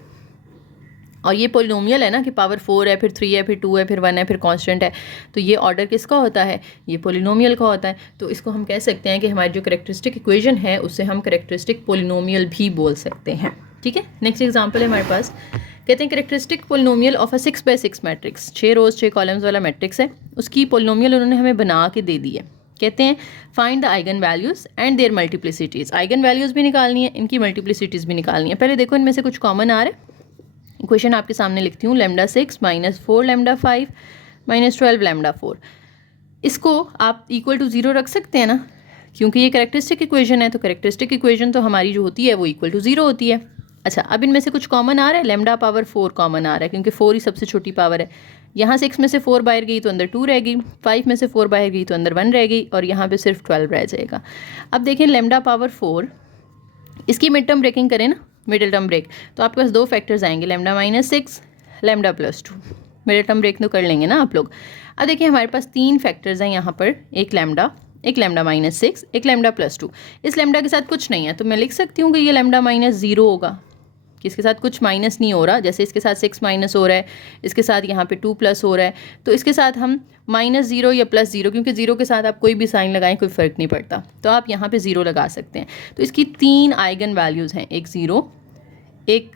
और ये पॉलिनोमियल है ना कि पावर 4 है, फिर 3 है, फिर 2 है, फिर 1 है, फिर कांस्टेंट है, तो ये ऑर्डर किसका होता है? ये पॉलिनोमियल का होता है। तो इसको हम कह सकते हैं कि हमारी जो कैरेक्टरिस्टिक इक्वेशन है उससे हम कैरेक्टरिस्टिक पॉलिनोमियल भी बोल सकते हैं। ठीक है, नेक्स्ट एग्जांपल है हमारे पास, कहते हैं characteristic polynomial of a 6 by 6 matrix, 6 rows 6 columns वाला मैट्रिक्स है, उसकी पॉलिनोमियल उन्होंने हमें बना के दे दी है। कहते हैं find the eigenvalues and their multiplicities, eigenvalues भी निकालनी है, इनकी मल्टीप्लिसिटीज़ भी निकालनी है। पहले देखो इनमें से कुछ कॉमन आ रहा है, इक्वेशन आपके सामने लिखती हूँ, lambda 6 minus 4 lambda 5 minus 12 lambda 4। इसको आप इक्वल टू 0 रख सकते हैं ना, क्योंकि ये कैरेक्टरिस्टिक इक्वेशन है, तो कैरेक्टरिस्टिक इक्वेशन तो हमारी जो होती है वो इक्वल टू 0 होती है। अच्छा, अब इनमें से कुछ कॉमन आ रहा है, लेमडा पावर 4 कॉमन आ रहा है, क्योंकि 4 ही सबसे छोटी पावर है। यहाँ 6 में से 4 बाहर गई तो अंदर 2 रह गई, 5 में से 4 बाहर गई तो अंदर 1 रह गई, और यहाँ पे सिर्फ 12 रह जाएगा। अब देखें लेमडा पावर 4, इसकी मिड टर्म ब्रेकिंग करें ना, मिडिल टर्म ब्रेक, तो आपके पास 2 फैक्टर्स आएंगे, lambda minus 6 lambda plus 2, middle term break तो कर लेंगे ना आप लोग। अब देखिए हमारे पास 3 फैक्टर्स हैं यहाँ पर, एक लेमडा माइनस 6, एक लेमडा प्लस 2। इस लेमडा के साथ कुछ नहीं है तो मैं लिख सकती हूँ कि ये लेमडा माइनस 0 होगा, कि इसके साथ कुछ माइनस नहीं हो रहा, जैसे इसके साथ 6 माइनस हो रहा है, इसके साथ यहाँ पे 2 प्लस हो रहा है, तो इसके साथ हम माइनस 0 या प्लस 0, क्योंकि 0 के साथ आप कोई भी साइन लगाएं कोई फ़र्क नहीं पड़ता, तो आप यहाँ पे 0 लगा सकते हैं। तो इसकी 3 आइगन वैल्यूज़ हैं, एक 0, एक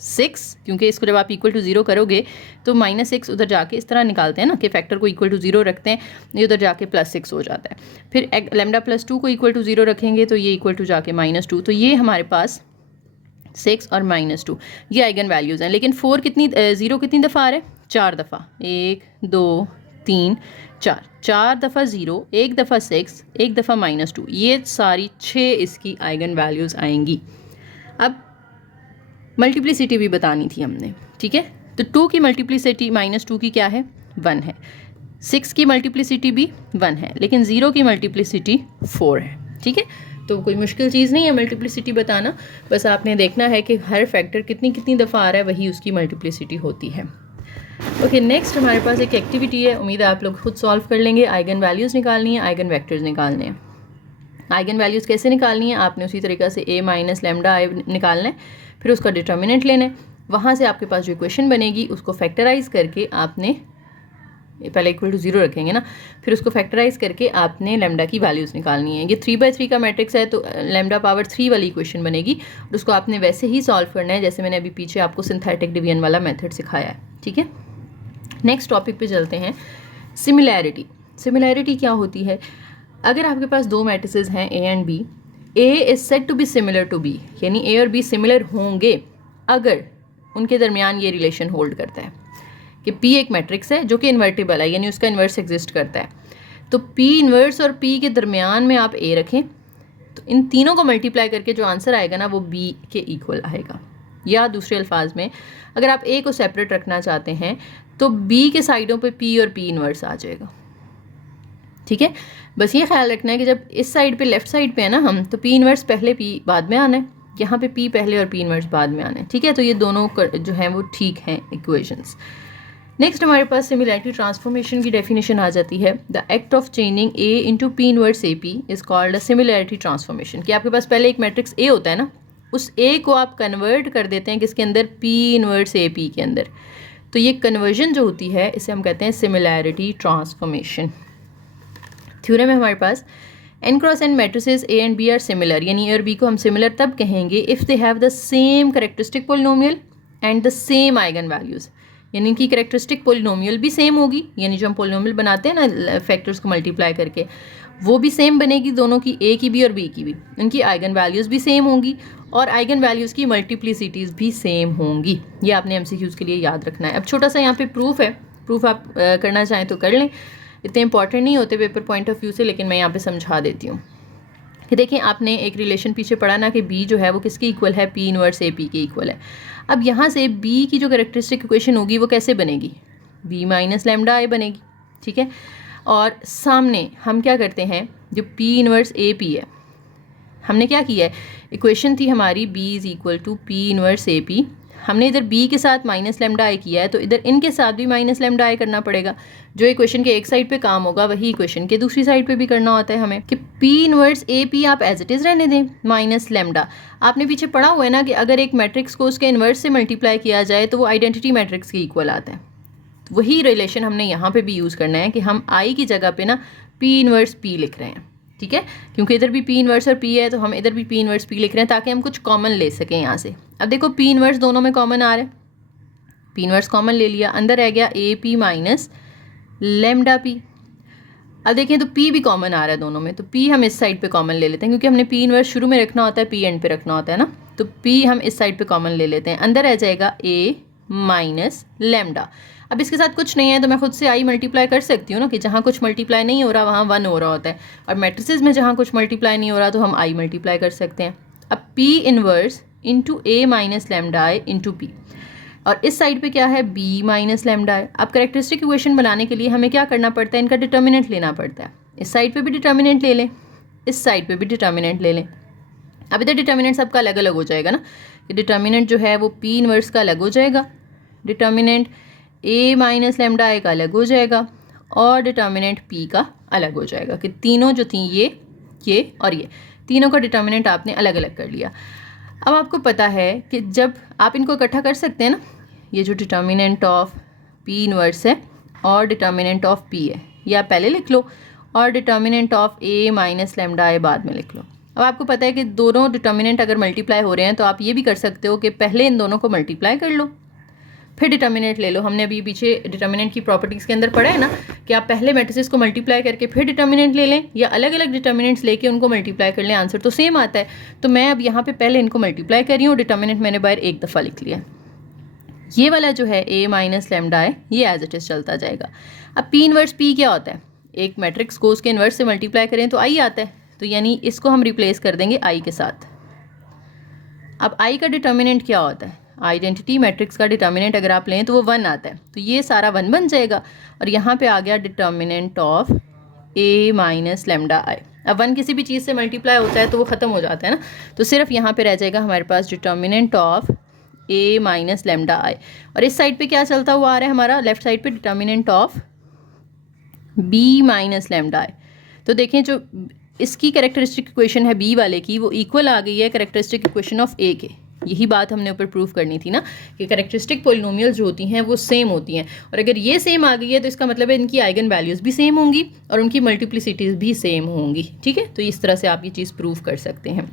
6, क्योंकि इसको जब आप इक्वल टू 0 करोगे तो माइनस 6 उधर जाके इस तरह निकालते हैं ना कि फैक्टर को इक्वल टू 0 रखते हैं, ये उधर जाके प्लस 6 हो जाता है। फिर लेमडा प्लस 2 को इक्वल टू 0 रखेंगे तो ये इक्वल टू जाके माइनस 2, तो ये हमारे पास 6 और -2 ये आइगन वैल्यूज़ हैं। लेकिन 4 कितनी 0 कितनी दफ़ा आ रहा है? 4 दफ़ा। 1 2 3 4 4 दफ़ा 0, 1 दफ़ा 6, 1 दफ़ा -2, ये सारी 6 इसकी आइगन वैल्यूज़ आएंगी। अब मल्टीप्लिसिटी भी बतानी थी हमने, ठीक है। तो 2 की मल्टीप्लिसिटी -2 की क्या है? 1 है। 6 की मल्टीप्लिसिटी भी 1 है, लेकिन 0 की मल्टीप्लिसिटी 4 है, ठीक है। तो कोई मुश्किल चीज़ नहीं है मल्टीप्लिसिटी बताना, बस आपने देखना है कि हर फैक्टर कितनी कितनी दफ़ा आ रहा है, वही उसकी मल्टीप्लिसिटी होती है। ओके, नेक्स्ट हमारे पास एक एक्टिविटी है, उम्मीद है आप लोग खुद सॉल्व कर लेंगे। आइगन वैल्यूज़ निकालनी है, आइगन वेक्टर्स निकालने हैं। आइगन वैल्यूज़ कैसे निकालनी है? आपने उसी तरीक़ा से a माइनस लेमडा आई निकालना है, फिर उसका डिटर्मिनेंट लेना है। वहाँ से आपके पास जो इक्वेशन बनेगी उसको फैक्टराइज करके आपने पहले इक्वल टू 0 रखेंगे ना, फिर उसको फैक्टराइज करके आपने लेमडा की वैल्यूज़ निकालनी है। ये 3/3 का मैट्रिक्स है, तो लेमडा पावर 3 वाली इक्वेशन बनेगी और उसको आपने वैसे ही सॉल्व करना है जैसे मैंने अभी पीछे आपको सिंथेटिक डिवीजन वाला मेथड सिखाया है, ठीक है। नेक्स्ट टॉपिक पे चलते हैं, सिमिलैरिटी। सिमिलैरिटी क्या होती है? अगर आपके पास दो मैट्रिसेस हैं A and B, A is said to B similar to B, यानी ए और बी सिमिलर होंगे अगर उनके दरमियान ये रिलेशन होल्ड करता है कि पी एक मैट्रिक्स है जो कि इन्वर्टिबल है, यानी उसका इन्वर्स एग्जिस्ट करता है। तो पी इन्वर्स और पी के दरमियान में आप ए रखें, तो इन तीनों को मल्टीप्लाई करके जो आंसर आएगा ना वो बी के इक्वल आएगा। या दूसरे अल्फाज में अगर आप ए को सेपरेट रखना चाहते हैं तो बी के साइडों पे पी और पी इन्वर्स आ जाएगा, ठीक है। बस ये ख्याल रखना है कि जब इस साइड पे लेफ्ट साइड पे है ना हम, तो पी इन्वर्स पहले पी बाद में आना है, यहाँ पे पी पहले और पी इन्वर्स बाद में आना है, ठीक है। तो ये दोनों जो हैं वो ठीक हैं इक्वेशंस। नेक्स्ट हमारे पास सिमिलैरिटी ट्रांसफॉर्मेशन की डेफिनेशन आ जाती है। The act of changing A into P inverse A P is called a similarity transformation. कि आपके पास पहले एक मैट्रिक्स ए होता है ना, उस ए को आप कन्वर्ट कर देते हैं किसके अंदर? पी इनवर्स ए पी के अंदर। तो ये कन्वर्जन जो होती है इसे हम कहते हैं सिमिलैरिटी ट्रांसफॉर्मेशन। थ्योरम है हमारे पास, n cross n matrices a and b are similar, यानी a और b को हम सिमिलर तब कहेंगे if they have the same characteristic polynomial and the same eigen values. यानी इनकी करेक्टरिस्टिक पोलिनोमियल भी सेम होगी, यानी जो हम पोलिनोमियल बनाते हैं ना फैक्टर्स को मल्टीप्लाई करके, वो भी सेम बनेगी दोनों की, a की भी और b की भी। उनकी आइगन वैल्यूज़ भी सेम होंगी और आइगन वैल्यूज़ की मल्टीप्लिसिटीज़ भी सेम होंगी। ये आपने MCQs के लिए याद रखना है। अब छोटा सा यहाँ पे प्रूफ है, प्रूफ आप करना चाहें तो कर लें, इतने इंपॉर्टेंट नहीं होते पेपर पॉइंट ऑफ व्यू से, लेकिन मैं यहाँ पे समझा देती हूँ कि देखिए आपने एक रिलेशन पीछे पढ़ा ना कि b जो है वो किसके इक्वल है? p इनवर्स a p के इक्वल है। अब यहाँ से b की जो कैरेक्टरिस्टिक इक्वेशन होगी वो कैसे बनेगी? b माइनस लेमडा आई बनेगी, ठीक है। और सामने हम क्या करते हैं, जो p इनवर्स a p है, हमने क्या किया है, इक्वेशन थी हमारी b is equal to p inverse a p, हमने इधर b के साथ माइनस लेमडा आई किया है, तो इधर इनके साथ भी माइनस लेमडा आई करना पड़ेगा। जो इक्वेशन के एक साइड पे काम होगा वही इक्वेशन के दूसरी साइड पे भी करना होता है हमें, कि p इनवर्स a p आप एज इट इज़ रहने दें माइनस लेमडा। आपने पीछे पढ़ा हुआ है ना कि अगर एक मैट्रिक्स को उसके इन्वर्स से मल्टीप्लाई किया जाए तो वो आइडेंटिटी मैट्रिक्स के इक्वल आता है। तो वही रिलेशन हमने यहाँ पर भी यूज़ करना है कि हम i की जगह पर ना p इनवर्स p लिख रहे हैं, ठीक है। क्योंकि इधर भी p इनवर्स और p है तो हम इधर भी p इनवर्स p लिख रहे हैं ताकि हम कुछ कॉमन ले सकें यहाँ से। अब देखो p इनवर्स दोनों में कॉमन आ रहा है, p इनवर्स कॉमन ले लिया, अंदर रह गया a p minus lambda p। अब देखें तो p भी कॉमन आ रहा है दोनों में, तो p हम इस साइड पे कॉमन ले लेते हैं क्योंकि हमने p इनवर्स शुरू में रखना होता है, p एंड पे रखना होता है ना, तो p हम इस साइड पे कॉमन ले लेते हैं, अंदर रह जाएगा a माइनस लेमडा। अब इसके साथ कुछ नहीं है तो मैं खुद से आई मल्टीप्लाई कर सकती हूँ ना, कि जहाँ कुछ मल्टीप्लाई नहीं हो रहा वहाँ 1 हो रहा होता है, और मैट्रिसेस में जहाँ कुछ मल्टीप्लाई नहीं हो रहा तो हम आई मल्टीप्लाई कर सकते हैं। अब p inverse into a minus lambda I into P, और इस साइड पे क्या है? b माइनस लेमडा आई। अब कैरेक्टरिस्टिक इक्वेशन बनाने के लिए हमें क्या करना पड़ता है? इनका डिटर्मिनेंट लेना पड़ता है। इस साइड पे भी डिटर्मिनेंट ले लें, इस साइड पे भी डिटर्मिनेंट ले लें। अब इधर डिटर्मिनेंट सबका अलग अलग हो जाएगा ना, कि डिटर्मिनेंट जो है वो p इनवर्स का अलग हो जाएगा, डिटर्मिनेंट a माइनस लेमडा आई का अलग हो जाएगा, और डिटर्मिनेंट p का अलग हो जाएगा, कि तीनों जो थी ये और ये तीनों का डिटर्मिनेंट आपने अलग अलग कर लिया। अब आपको पता है कि जब आप इनको इकट्ठा कर सकते हैं ना, ये जो डिटर्मिनेंट ऑफ p इनवर्स है और डिटर्मिनेंट ऑफ p है, ये आप पहले लिख लो, और determinant of a minus lambda आई बाद में लिख लो। अब आपको पता है कि दोनों डिटर्मिनेंट अगर मल्टीप्लाई हो रहे हैं तो आप ये भी कर सकते हो कि पहले इन दोनों को मल्टीप्लाई कर लो, फिर डिटर्मिनेंट ले लो। हमने अभी पीछे डिटर्मिनेंट की प्रॉपर्टीज़ के अंदर पढ़ा है ना कि आप पहले मैट्रिसेस को मल्टीप्लाई करके फिर डिटर्मिनेंट ले लें या अलग अलग डिटर्मिनेंट्स लेके उनको मल्टीप्लाई कर लें, आंसर तो सेम आता है। तो मैं अब यहाँ पे पहले इनको मल्टीप्लाई कर रही हूँ, डिटर्मिनेंट मैंने बाहर एक दफ़ा लिख लिया। ये वाला जो है a माइनस लेमडा है ये एज इट इज़ चलता जाएगा। अब p इनवर्स p क्या होता है? एक मैट्रिक्स को उसके इन्वर्स से मल्टीप्लाई करें तो i आता है, तो यानी इसको हम रिप्लेस कर देंगे i के साथ। अब i का डिटर्मिनेंट क्या होता है? आइडेंटिटी मैट्रिक्स का डिटर्मिनेंट अगर आप लें तो वो 1 आता है, तो ये सारा 1 बन जाएगा और यहाँ पे आ गया determinant of a minus lambda i। अब 1 किसी भी चीज़ से मल्टीप्लाई होता है तो वो ख़त्म हो जाता है ना, तो सिर्फ यहाँ पे रह जाएगा हमारे पास determinant of a minus lambda i। और इस साइड पे क्या चलता हुआ आ रहा है हमारा? लेफ्ट साइड पे determinant of b minus lambda i। तो देखें जो इसकी कैरेक्टरिस्टिक इक्वेशन है b वाले की वो इक्वल आ गई है कैरेक्टरिस्टिक इक्वेशन ऑफ a के। यही बात हमने ऊपर प्रूव करनी थी ना कि कैरेक्टरिस्टिक पॉलिनोमियल जो होती हैं वो सेम होती हैं, और अगर ये सेम आ गई है तो इसका मतलब है इनकी आइगन वैल्यूज़ भी सेम होंगी और उनकी मल्टीप्लिसिटीज़ भी सेम होंगी। ठीक है, तो इस तरह से आप ये चीज़ प्रूव कर सकते हैं।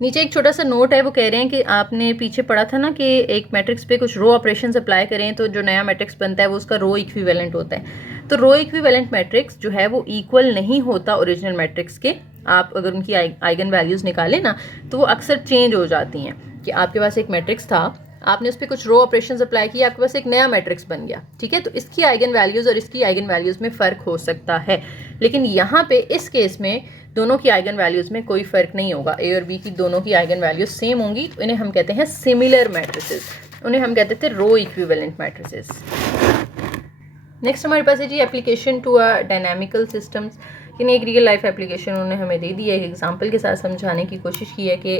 नीचे एक छोटा सा नोट है, वो कह रहे हैं कि आपने पीछे पढ़ा था ना कि एक मैट्रिक्स पे कुछ रो ऑपरेशंस अप्लाई करें तो जो नया मैट्रिक्स बनता है वो उसका रो इक्विवेलेंट होता है। तो रो इक्विवेलेंट मैट्रिक्स जो है वो इक्वल नहीं होता ओरिजिनल मैट्रिक्स के। आप अगर उनकी आइगन वैल्यूज़ निकालें ना तो वो अक्सर चेंज हो जाती हैं, कि आपके पास एक मैट्रिक्स था, आपने उस पर कुछ रो ऑपरेशंस अप्लाई किए, आपके पास एक नया मैट्रिक्स बन गया। ठीक है, तो इसकी आइगन वैल्यूज़ और इसकी आइगन वैल्यूज़ में फ़र्क हो सकता है, लेकिन यहाँ पे इस केस में दोनों की आइगन वैल्यूज़ में कोई फ़र्क नहीं होगा। ए और बी की दोनों की आइगन वैल्यूज़ सेम होंगी, तो इन्हें हम कहते हैं सिमिलर मैट्रिसेस, उन्हें हम कहते थे रो इक्विवेलेंट मैट्रिसेस। नेक्स्ट हमारे पास है जी application to a dynamical systems. यानी एक रियल लाइफ एप्लीकेशन उन्होंने हमें दे दी है, एक एग्जांपल के साथ समझाने की कोशिश की है कि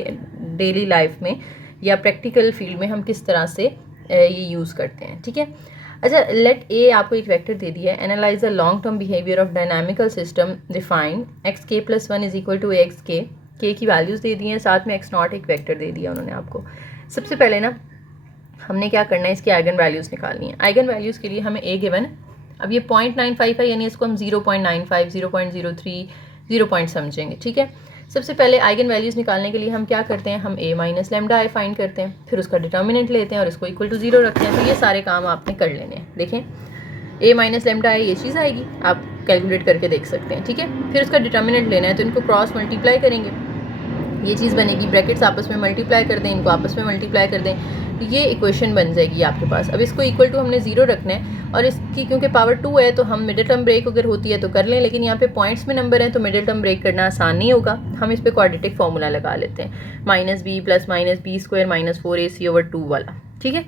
डेली लाइफ में या प्रैक्टिकल फील्ड में हम किस तरह से ये यूज़ करते हैं। ठीक है, अच्छा, लेट ए आपको एक वेक्टर दे दिया है, analyse the long term behaviour of dynamical system, define x k plus 1 is equal to A x k की वैल्यूज़ दे दी हैं, साथ में एक्स नॉट एक वेक्टर दे दिया उन्होंने आपको। सबसे पहले ना हमने क्या करना है, इसकी आइगन वैल्यूज़ निकालनी है। आइगन वैल्यूज़ के लिए हमें ए गिवन है, अब ये 0.95 है, यानी इसको हम 0.95, 0.03, 0 पॉइंट समझेंगे। ठीक है, सबसे पहले आइगन वैल्यूज़ निकालने के लिए हम क्या करते हैं, हम a minus lambda I find करते हैं, फिर उसका डिटर्मिनेंट लेते हैं और इसको इक्वल टू 0 रखते हैं। तो ये सारे काम आपने कर लेने हैं। देखें, a माइनस लेमडा आई ये चीज़ आएगी, आप कैलकुलेट करके देख सकते हैं। ठीक है, फिर उसका डिटर्मिनेंट लेना है, तो इनको क्रॉस मल्टीप्लाई करेंगे, ये चीज़ बनेगी, ब्रैकेट्स आपस में मल्टीप्लाई कर दें, इनको आपस में मल्टीप्लाई कर दें, ये इक्वेशन बन जाएगी आपके पास। अब इसको इक्वल टू हमने 0 रखना है, और इसकी क्योंकि पावर 2 है तो हम मिडिल टर्म ब्रेक अगर होती है तो कर लें, लेकिन यहाँ पे पॉइंट्स में नंबर हैं तो मिडिल टर्म ब्रेक करना आसान नहीं होगा। हम इस पर क्वाड्रेटिक फार्मूला लगा लेते हैं, -b plus -b square minus 4ac/2 वाला। ठीक है,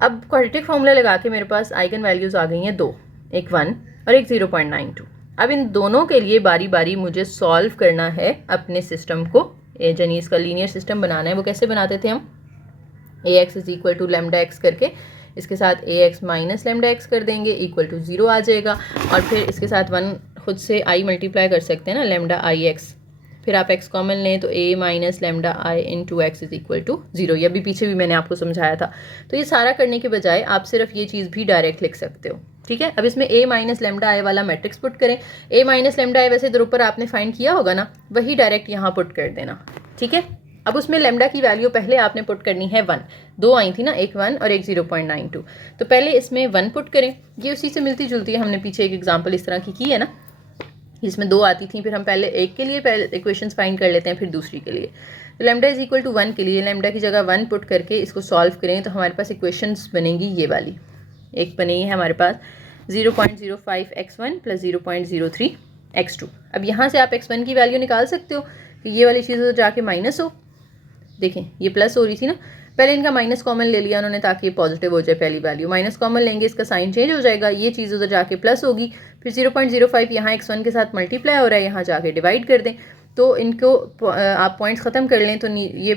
अब क्वाड्रेटिक फार्मूला लगा के मेरे पास आइगन वैल्यूज़ आ गई हैं 2, एक 1 और एक 0.92। अब इन दोनों के लिए बारी बारी मुझे सॉल्व करना है अपने सिस्टम को, यानी इसका लीनियर सिस्टम बनाना है। वो कैसे बनाते थे हम, ax is equal to lambda x करके इसके साथ ax माइनस लेमडा एक्स कर देंगे, इक्वल टू 0 आ जाएगा, और फिर इसके साथ 1 खुद से i मल्टीप्लाई कर सकते हैं ना, लेमडा आई एक्स, फिर आप x कॉमन लें तो a minus lambda I into x is equal to 0। ये अभी पीछे भी मैंने आपको समझाया था। तो ये सारा करने के बजाय आप सिर्फ ये चीज़ भी डायरेक्ट लिख सकते हो। ठीक है, अब इसमें a माइनस लेमडा आई वाला मैट्रिक्स पुट करें। a माइनस लेमडा आई वैसे इधर ऊपर आपने फाइंड किया होगा ना, वही डायरेक्ट यहाँ पुट कर देना। ठीक है, अब उसमें लेमडा की वैल्यू पहले आपने पुट करनी है 1, 2 आई थी ना, एक 1 और एक 0.92, तो पहले इसमें 1 पुट करें। ये उसी से मिलती जुलती है, हमने पीछे एक एग्जांपल इस तरह की है ना, जिसमें 2 आती थी, फिर हम पहले एक के लिए पहले इक्वेशंस फाइंड कर लेते हैं, फिर दूसरी के लिए। तो लेमडा इज इक्वल टू 1 के लिए लेमडा की जगह 1 पुट करके इसको सॉल्व करें तो हमारे पास इक्वेशंस बनेंगी ये वाली। एक बनी है हमारे पास 0.05 x1 प्लस 0.03 x2। अब यहाँ से आप x1 की वैल्यू निकाल सकते हो कि ये वाली चीज़ जाके माइनस हो। देखें, ये प्लस हो रही थी ना, पहले इनका माइनस कॉमन ले लिया उन्होंने ताकि ये पॉजिटिव हो जाए पहली वैल्यू, माइनस कॉमन लेंगे इसका साइन चेंज हो जाएगा, ये चीज़ उधर जाके प्लस होगी, फिर 0.05 यहाँ x1 के साथ मल्टीप्लाई हो रहा है, यहाँ जाके डिवाइड कर दें, तो इनको आप पॉइंट्स ख़त्म कर लें तो ये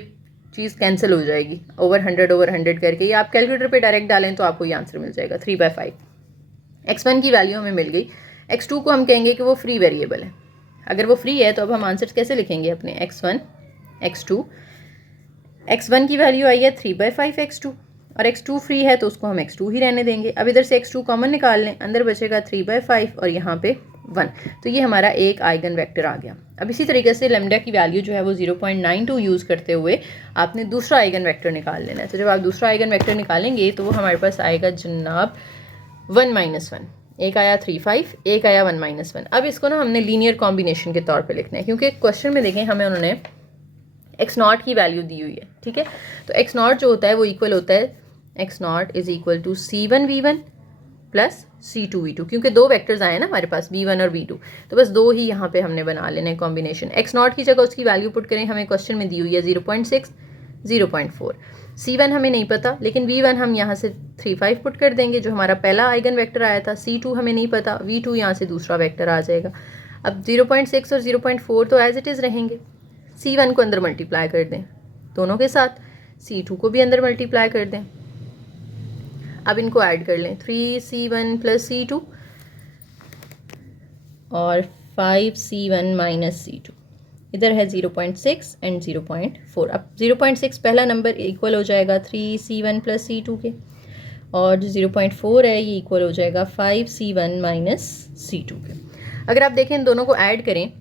चीज़ कैंसिल हो जाएगी, ओवर 100 करके। ये आप कैलकुलेटर पे डायरेक्ट डालें तो आपको ये आंसर मिल जाएगा 3/5। x1 की वैल्यू हमें मिल गई, x2 को हम कहेंगे कि वो फ्री वेरिएबल है। अगर वो फ्री है तो अब हम आंसर कैसे लिखेंगे अपने, x1 x2, x1 की वैल्यू आई है 3/5 x2 और x2 फ्री है तो उसको हम x2 ही रहने देंगे। अब इधर से x2 कॉमन निकाल लें, अंदर बचेगा 3/5 और यहाँ पे 1। तो ये हमारा एक आइगन वेक्टर आ गया। अब इसी तरीके से लैम्डा की वैल्यू जो है वो 0.92 यूज़ करते हुए आपने दूसरा आइगन वेक्टर निकाल लेना है। तो जब आप दूसरा आइगन वेक्टर निकालेंगे तो वो हमारे पास आएगा जनाब 1 - 1। एक आया 3 5, एक आया 1 - 1। अब इसको ना हमने लीनियर कॉम्बिनेशन के तौर पे लिखना है, क्योंकि क्वेश्चन में देखें हमें उन्होंने x0 की वैल्यू दी हुई है, ठीक है। तो x0 जो होता है वो इक्वल होता है x0 is equal to c1v1 plus c2v2, क्योंकि दो वेक्टर्स आए ना हमारे पास v1 और v2, तो बस दो ही यहाँ पे हमने बना लेने हैं कॉम्बिनेशन। x0 की जगह उसकी वैल्यू पुट करें, हमें क्वेश्चन में दी हुई है 0.6 0.4। c1 हमें नहीं पता, लेकिन v1 हम यहाँ से 3 5 पुट कर देंगे जो हमारा पहला आइगन वेक्टर आया था। c2 हमें नहीं पता, v2 यहाँ से दूसरा वेक्टर आ जाएगा। अब 0.6 और 0.4 तो एज इट इज़ रहेंगे। c1 को अंदर मल्टीप्लाई कर दें दोनों के साथ, c2 को भी अंदर मल्टीप्लाई कर दें। अब इनको ऐड कर लें, 3c1 प्लस c2 और 5c1 माइनस c2। इधर है 0.6 एंड 0.4। अब 0.6 पहला नंबर इक्वल हो जाएगा 3c1 प्लस c2 के, और जो 0.4 है ये इक्वल हो जाएगा 5c1 माइनस c2 के। अगर आप देखें इन दोनों को ऐड करें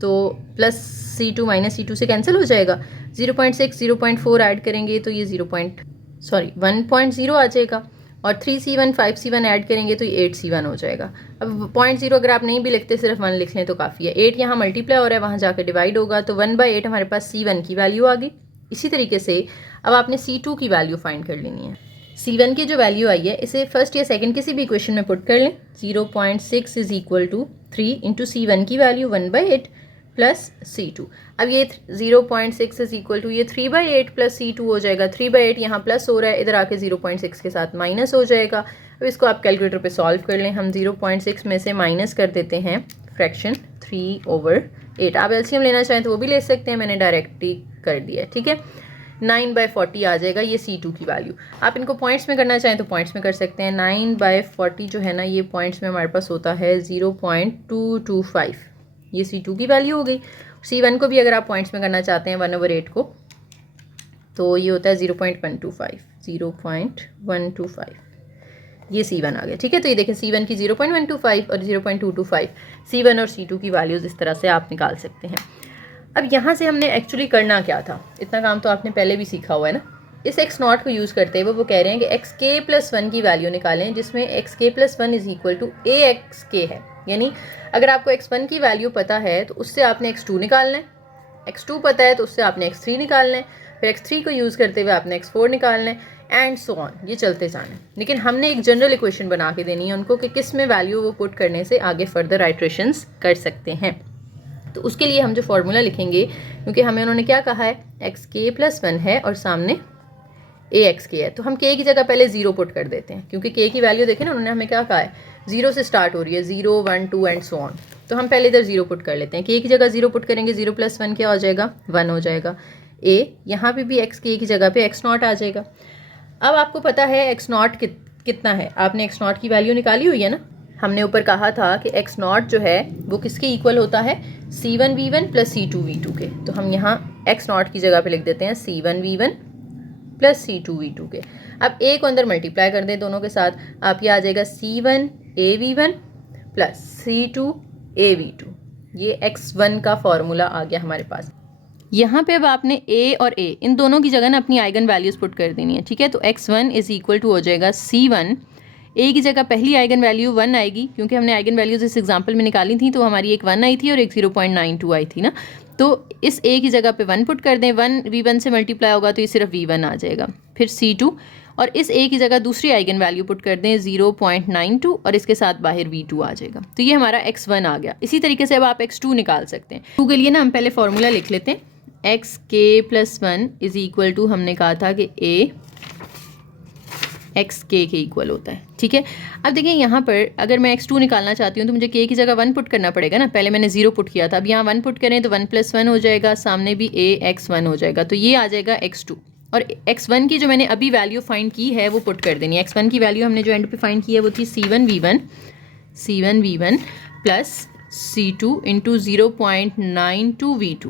तो प्लस c2 माइनस c2 से कैंसिल हो जाएगा। 0.6 0.4 ऐड करेंगे तो ये 1.0 आ जाएगा, और 3c1 5c1 ऐड करेंगे तो ये 8c1 हो जाएगा। अब 0.0 अगर आप नहीं भी लिखते, सिर्फ 1 लिख लें तो काफ़ी है। 8 यहाँ मल्टीप्लाई हो रहा है, वहाँ जाकर डिवाइड होगा, तो 1/8 हमारे पास c1 की वैल्यू आ गई। इसी तरीके से अब आपने c2 की वैल्यू फाइंड कर लेनी है। c1 की जो वैल्यू आई है इसे फर्स्ट या सेकंड किसी भी इक्वेशन में पुट कर लें। 0.6 is equal to 3 into c1 की वैल्यू 1/8 प्लस c2। अब ये 0.6 इज इक्वल टू ये 3/8 प्लस c2 हो जाएगा। 3/8 यहाँ प्लस हो रहा है, इधर आके 0.6 के साथ माइनस हो जाएगा। अब इसको आप कैलकुलेटर पे सॉल्व कर लें। हम 0.6 में से माइनस कर देते हैं फ्रैक्शन 3/8। आप एलसीएम लेना चाहें तो वो भी ले सकते हैं, मैंने डायरेक्ट ही कर दिया है, ठीक है। 9/40 आ जाएगा ये c2 की वैल्यू। आप इनको पॉइंट्स में करना चाहें तो पॉइंट्स में कर सकते हैं। 9/40 जो है ना, ये पॉइंट्स में हमारे पास होता है 0.225। ये c2 की वैल्यू हो गई। c1 को भी अगर आप पॉइंट्स में करना चाहते हैं 1/8 को, तो ये होता है 0.125। ये c1 आ गया, ठीक है। तो ये देखें c1 की 0.125 और 0.225, c1 और c2 की वैल्यूज़ इस तरह से आप निकाल सकते हैं। अब यहाँ से हमने एक्चुअली करना क्या था, इतना काम तो आपने पहले भी सीखा हुआ है ना। इस x0 को यूज़ करते हुए वो कह रहे हैं कि xk+1 की वैल्यू निकालें, जिसमें xk+1 is equal to axk है। यानी अगर आपको x1 की वैल्यू पता है तो उससे आपने x2 निकालना है, x2 पता है तो उससे आपने x3 निकालना है, फिर x3 को यूज़ करते हुए आपने x4 निकालना है, एंड सो ऑन, ये चलते जाना है। लेकिन हमने एक जनरल इक्वेशन बना के देनी है उनको कि किस में वैल्यू वो पुट करने से आगे फर्दर आइट्रेशंस कर सकते हैं। तो उसके लिए हम जो फॉर्मूला लिखेंगे, क्योंकि हमें उन्होंने क्या कहा है, xk+1 है और सामने axk है, तो हम k की जगह पहले 0 पुट कर देते हैं, क्योंकि k की वैल्यू देखें ना, उन्होंने हमें क्या कहा है, 0 से स्टार्ट हो रही है, 0 1 2 एंड सो ऑन। तो हम पहले इधर 0 पुट कर लेते हैं। k की जगह 0 पुट करेंगे, 0 + 1 क्या हो जाएगा, 1 हो जाएगा। a यहाँ पे भी xk की जगह पे x0 आ जाएगा। अब आपको पता है x0 कितना है, आपने x0 की वैल्यू निकाली हुई है ना। हमने ऊपर कहा था कि x0 जो है वो किसके इक्वल होता है, c1v1 प्लस c2v2 के। तो हम यहाँ x0 की जगह पे लिख देते हैं c1v1 प्लस c2v2 के। अब a को अंदर मल्टीप्लाई कर दें दोनों के साथ, आप ये आ जाएगा c1av1 प्लस c2av2। ये x1 का फॉर्मूला आ गया हमारे पास। यहाँ पे अब आपने a और a इन दोनों की जगह ना अपनी आइगन वैल्यूज़ पुट कर देनी है, ठीक है। तो x1 इज इक्वल टू हो जाएगा c1, a की जगह पहली आइगन वैल्यू 1 आएगी, क्योंकि हमने आइगन वैल्यूज़ इस एग्जांपल में निकाली थी, तो हमारी एक 1 आई थी और एक 0.92 आई थी ना। तो इस a की जगह पे 1 पुट कर दें, 1 v1 से मल्टीप्लाई होगा तो ये सिर्फ v1 आ जाएगा। फिर c2 और इस a की जगह दूसरी आइगन वैल्यू पुट कर दें 0.92 और इसके साथ बाहर v2 आ जाएगा। तो ये हमारा x1 आ गया। इसी तरीके से अब आप x2 निकाल सकते हैं। 2 के लिए ना हम पहले फॉर्मूला लिख लेते हैं। xk+1 इज इक्वल टू, हमने कहा था कि a xk के इक्वल होता है, ठीक है। अब देखिए यहाँ पर अगर मैं x2 निकालना चाहती हूँ तो मुझे k की जगह 1 पुट करना पड़ेगा ना। पहले मैंने 0 पुट किया था, अब यहाँ 1 पुट करें तो 1 + 1 हो जाएगा, सामने भी ax1 हो जाएगा, तो ये आ जाएगा x2। और x1 की जो मैंने अभी वैल्यू फाइंड की है वो पुट कर देनी है। x1 की वैल्यू हमने जो एंड पे फाइंड की है वो थी c1v1 plus c2 into 0.92v2।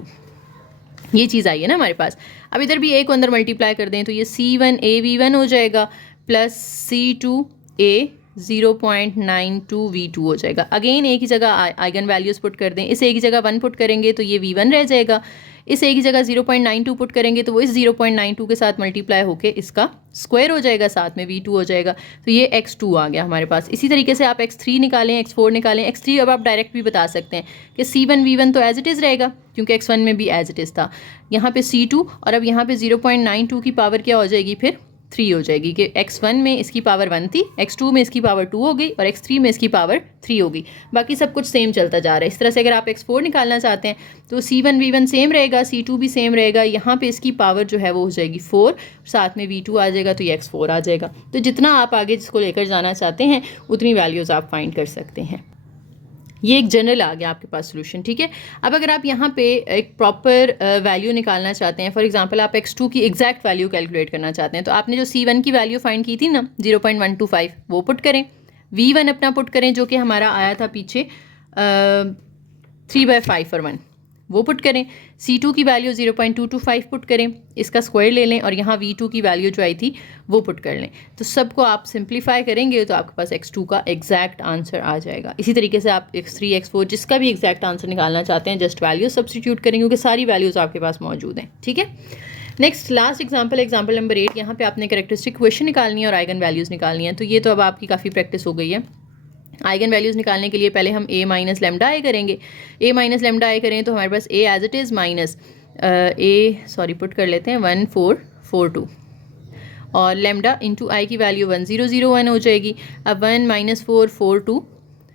ये चीज़ आई है ना हमारे पास। अब इधर भी a को अंदर मल्टीप्लाई कर दें तो ये c1av1 हो जाएगा प्लस c2a 0.92v2 हो जाएगा। अगेन एक ही जगह आइगन वैल्यूज़ पुट कर दें, इस एक ही जगह 1 पुट करेंगे तो ये v1 रह जाएगा, इस एक ही जगह 0.92 पुट करेंगे तो वो इस 0.92 के साथ मल्टीप्लाई होके इसका स्क्वायर हो जाएगा, साथ में v2 हो जाएगा, तो ये x2 आ गया हमारे पास। इसी तरीके से आप x3 निकालें, x4 निकालें, x3 अब आप डायरेक्ट भी बता सकते हैं कि c1 v1 तो एज इट इज़ रहेगा क्योंकि x1 में भी एज इट इज़ था, यहाँ पे c2 और अब यहाँ पे 0.92 की पावर क्या हो जाएगी फिर 3 हो जाएगी कि x1 में इसकी पावर 1 थी, x2 में इसकी पावर 2 हो गई और x3 में इसकी पावर 3 हो गई। बाकी सब कुछ सेम चलता जा रहा है। इस तरह से अगर आप x4 निकालना चाहते हैं तो c1 v1 सेम रहेगा, c2 भी सेम रहेगा, यहाँ पे इसकी पावर जो है वो हो जाएगी 4, साथ में v2 आ जाएगा तो ये x4 आ जाएगा। तो जितना आप आगे जिसको लेकर जाना चाहते हैं उतनी वैल्यूज़ आप फाइंड कर सकते हैं। ये एक जनरल आ गया आपके पास सोल्यूशन, ठीक है। अब अगर आप यहाँ पे एक प्रॉपर वैल्यू निकालना चाहते हैं, फॉर एग्जांपल आप x2 की एग्जैक्ट वैल्यू कैलकुलेट करना चाहते हैं, तो आपने जो c1 की वैल्यू फाइंड की थी ना 0.125 वो पुट करें, v1 अपना पुट करें जो कि हमारा आया था पीछे 3/5 और 1 वो पुट करें, c2 की वैल्यू 0.225 पुट करें, इसका स्क्वायर ले लें और यहाँ v2 की वैल्यू जो आई थी वो पुट कर लें। तो सबको आप सिंप्लीफाई करेंगे तो आपके पास x2 का एग्जैक्ट आंसर आ जाएगा। इसी तरीके से आप x3 x4 जिसका भी एग्जैक्ट आंसर निकालना चाहते हैं जस्ट वैल्यू सब्सटीट्यूट करेंगे क्योंकि सारी वैल्यूज़ आपके पास मौजूद हैं, ठीक है। नेक्स्ट लास्ट एग्जाम्पल नंबर 8, यहाँ पे आपने कैरेक्टरिस्टिक इक्वेशन निकालनी है और आइगन वैल्यूज़ निकालनी है। तो ये तो अब आपकी काफ़ी प्रैक्टिस हो गई है। आइगन वैल्यूज़ निकालने के लिए पहले हम a माइनस लेमडा आई करेंगे, a माइनस लेमडा आई करें तो हमारे पास a as it is minus put कर लेते हैं 1442 और लेमडा इंटू आई की वैल्यू 1001 हो जाएगी। अब 1 माइनस 442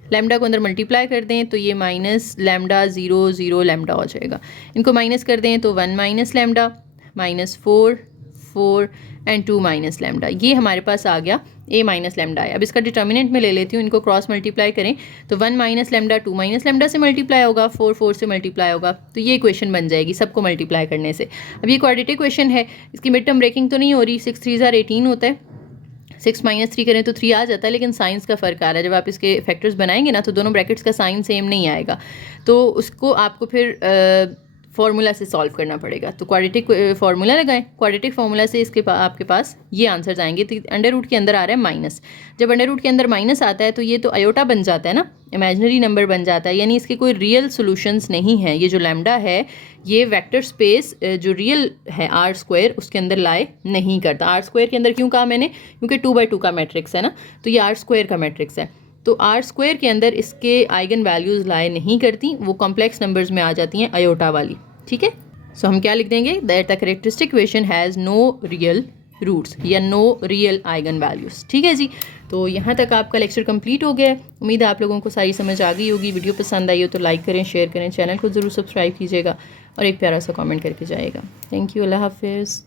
लेमडा को अंदर मल्टीप्लाई कर दें तो ये माइनस लेमडा 00 लेमडा हो जाएगा। इनको माइनस कर दें तो 1 minus lambda minus 4 and 2 minus lambda, ये हमारे पास आ गया a माइनस लेमडा है। अब इसका डिटर्मिनेंट में ले लेती हूँ, इनको क्रॉस मल्टीप्लाई करें तो 1 माइनस लेमडा 2 माइनस लेमडा से मल्टीप्लाई होगा, 4 से मल्टीप्लाई होगा, तो ये इक्वेशन बन जाएगी सबको मल्टीप्लाई करने से। अब ये क्वाड्रेटिक इक्वेशन है, इसकी मिड टर्म ब्रेकिंग तो नहीं हो रही, 6 3 18 होता है, 6 माइनस 3 करें तो 3 आ जाता है, लेकिन साइंस का फ़र्क आ रहा है। जब आप इसके फैक्टर्स बनाएंगे ना तो दोनों ब्रैकेट्स का साइन सेम नहीं आएगा, तो उसको आपको फिर फार्मूला से सॉल्व करना पड़ेगा। तो क्वाड्रेटिक फार्मूला लगाएं, क्वाड्रेटिक फार्मूला से इसके आपके पास ये आंसर्स आएंगे। तो अंडर रूट के अंदर आ रहा है माइनस, जब अंडर रूट के अंदर माइनस आता है तो ये तो अयोटा बन जाता है ना, इमेजिनरी नंबर बन जाता है, यानी इसके कोई रियल सॉल्यूशंस नहीं है। ये जो लैम्डा है ये वेक्टर स्पेस जो रियल है R² उसके अंदर लाई नहीं करता। R² के अंदर क्यों कहा मैंने, क्योंकि 2/2 का मैट्रिक्स है ना, तो ये R² का मैट्रिक्स है, तो R² के अंदर इसके आइगन वैल्यूज़ लाए नहीं करती, वो कॉम्प्लेक्स नंबर्स में आ जाती हैं अयोटा वाली, ठीक है। सो हम क्या लिख देंगे, that the characteristic equation has no real roots या नो रियल आइगन वैल्यूज़, ठीक है जी। तो यहाँ तक आपका लेक्चर कंप्लीट हो गया है। उम्मीद है आप लोगों को सारी समझ आ गई होगी। वीडियो पसंद आई हो तो लाइक करें, शेयर करें, चैनल को ज़रूर सब्सक्राइब कीजिएगा और एक प्यारा सा कमेंट करके जाइएगा। थैंक यू, अल्लाह हाफिज़।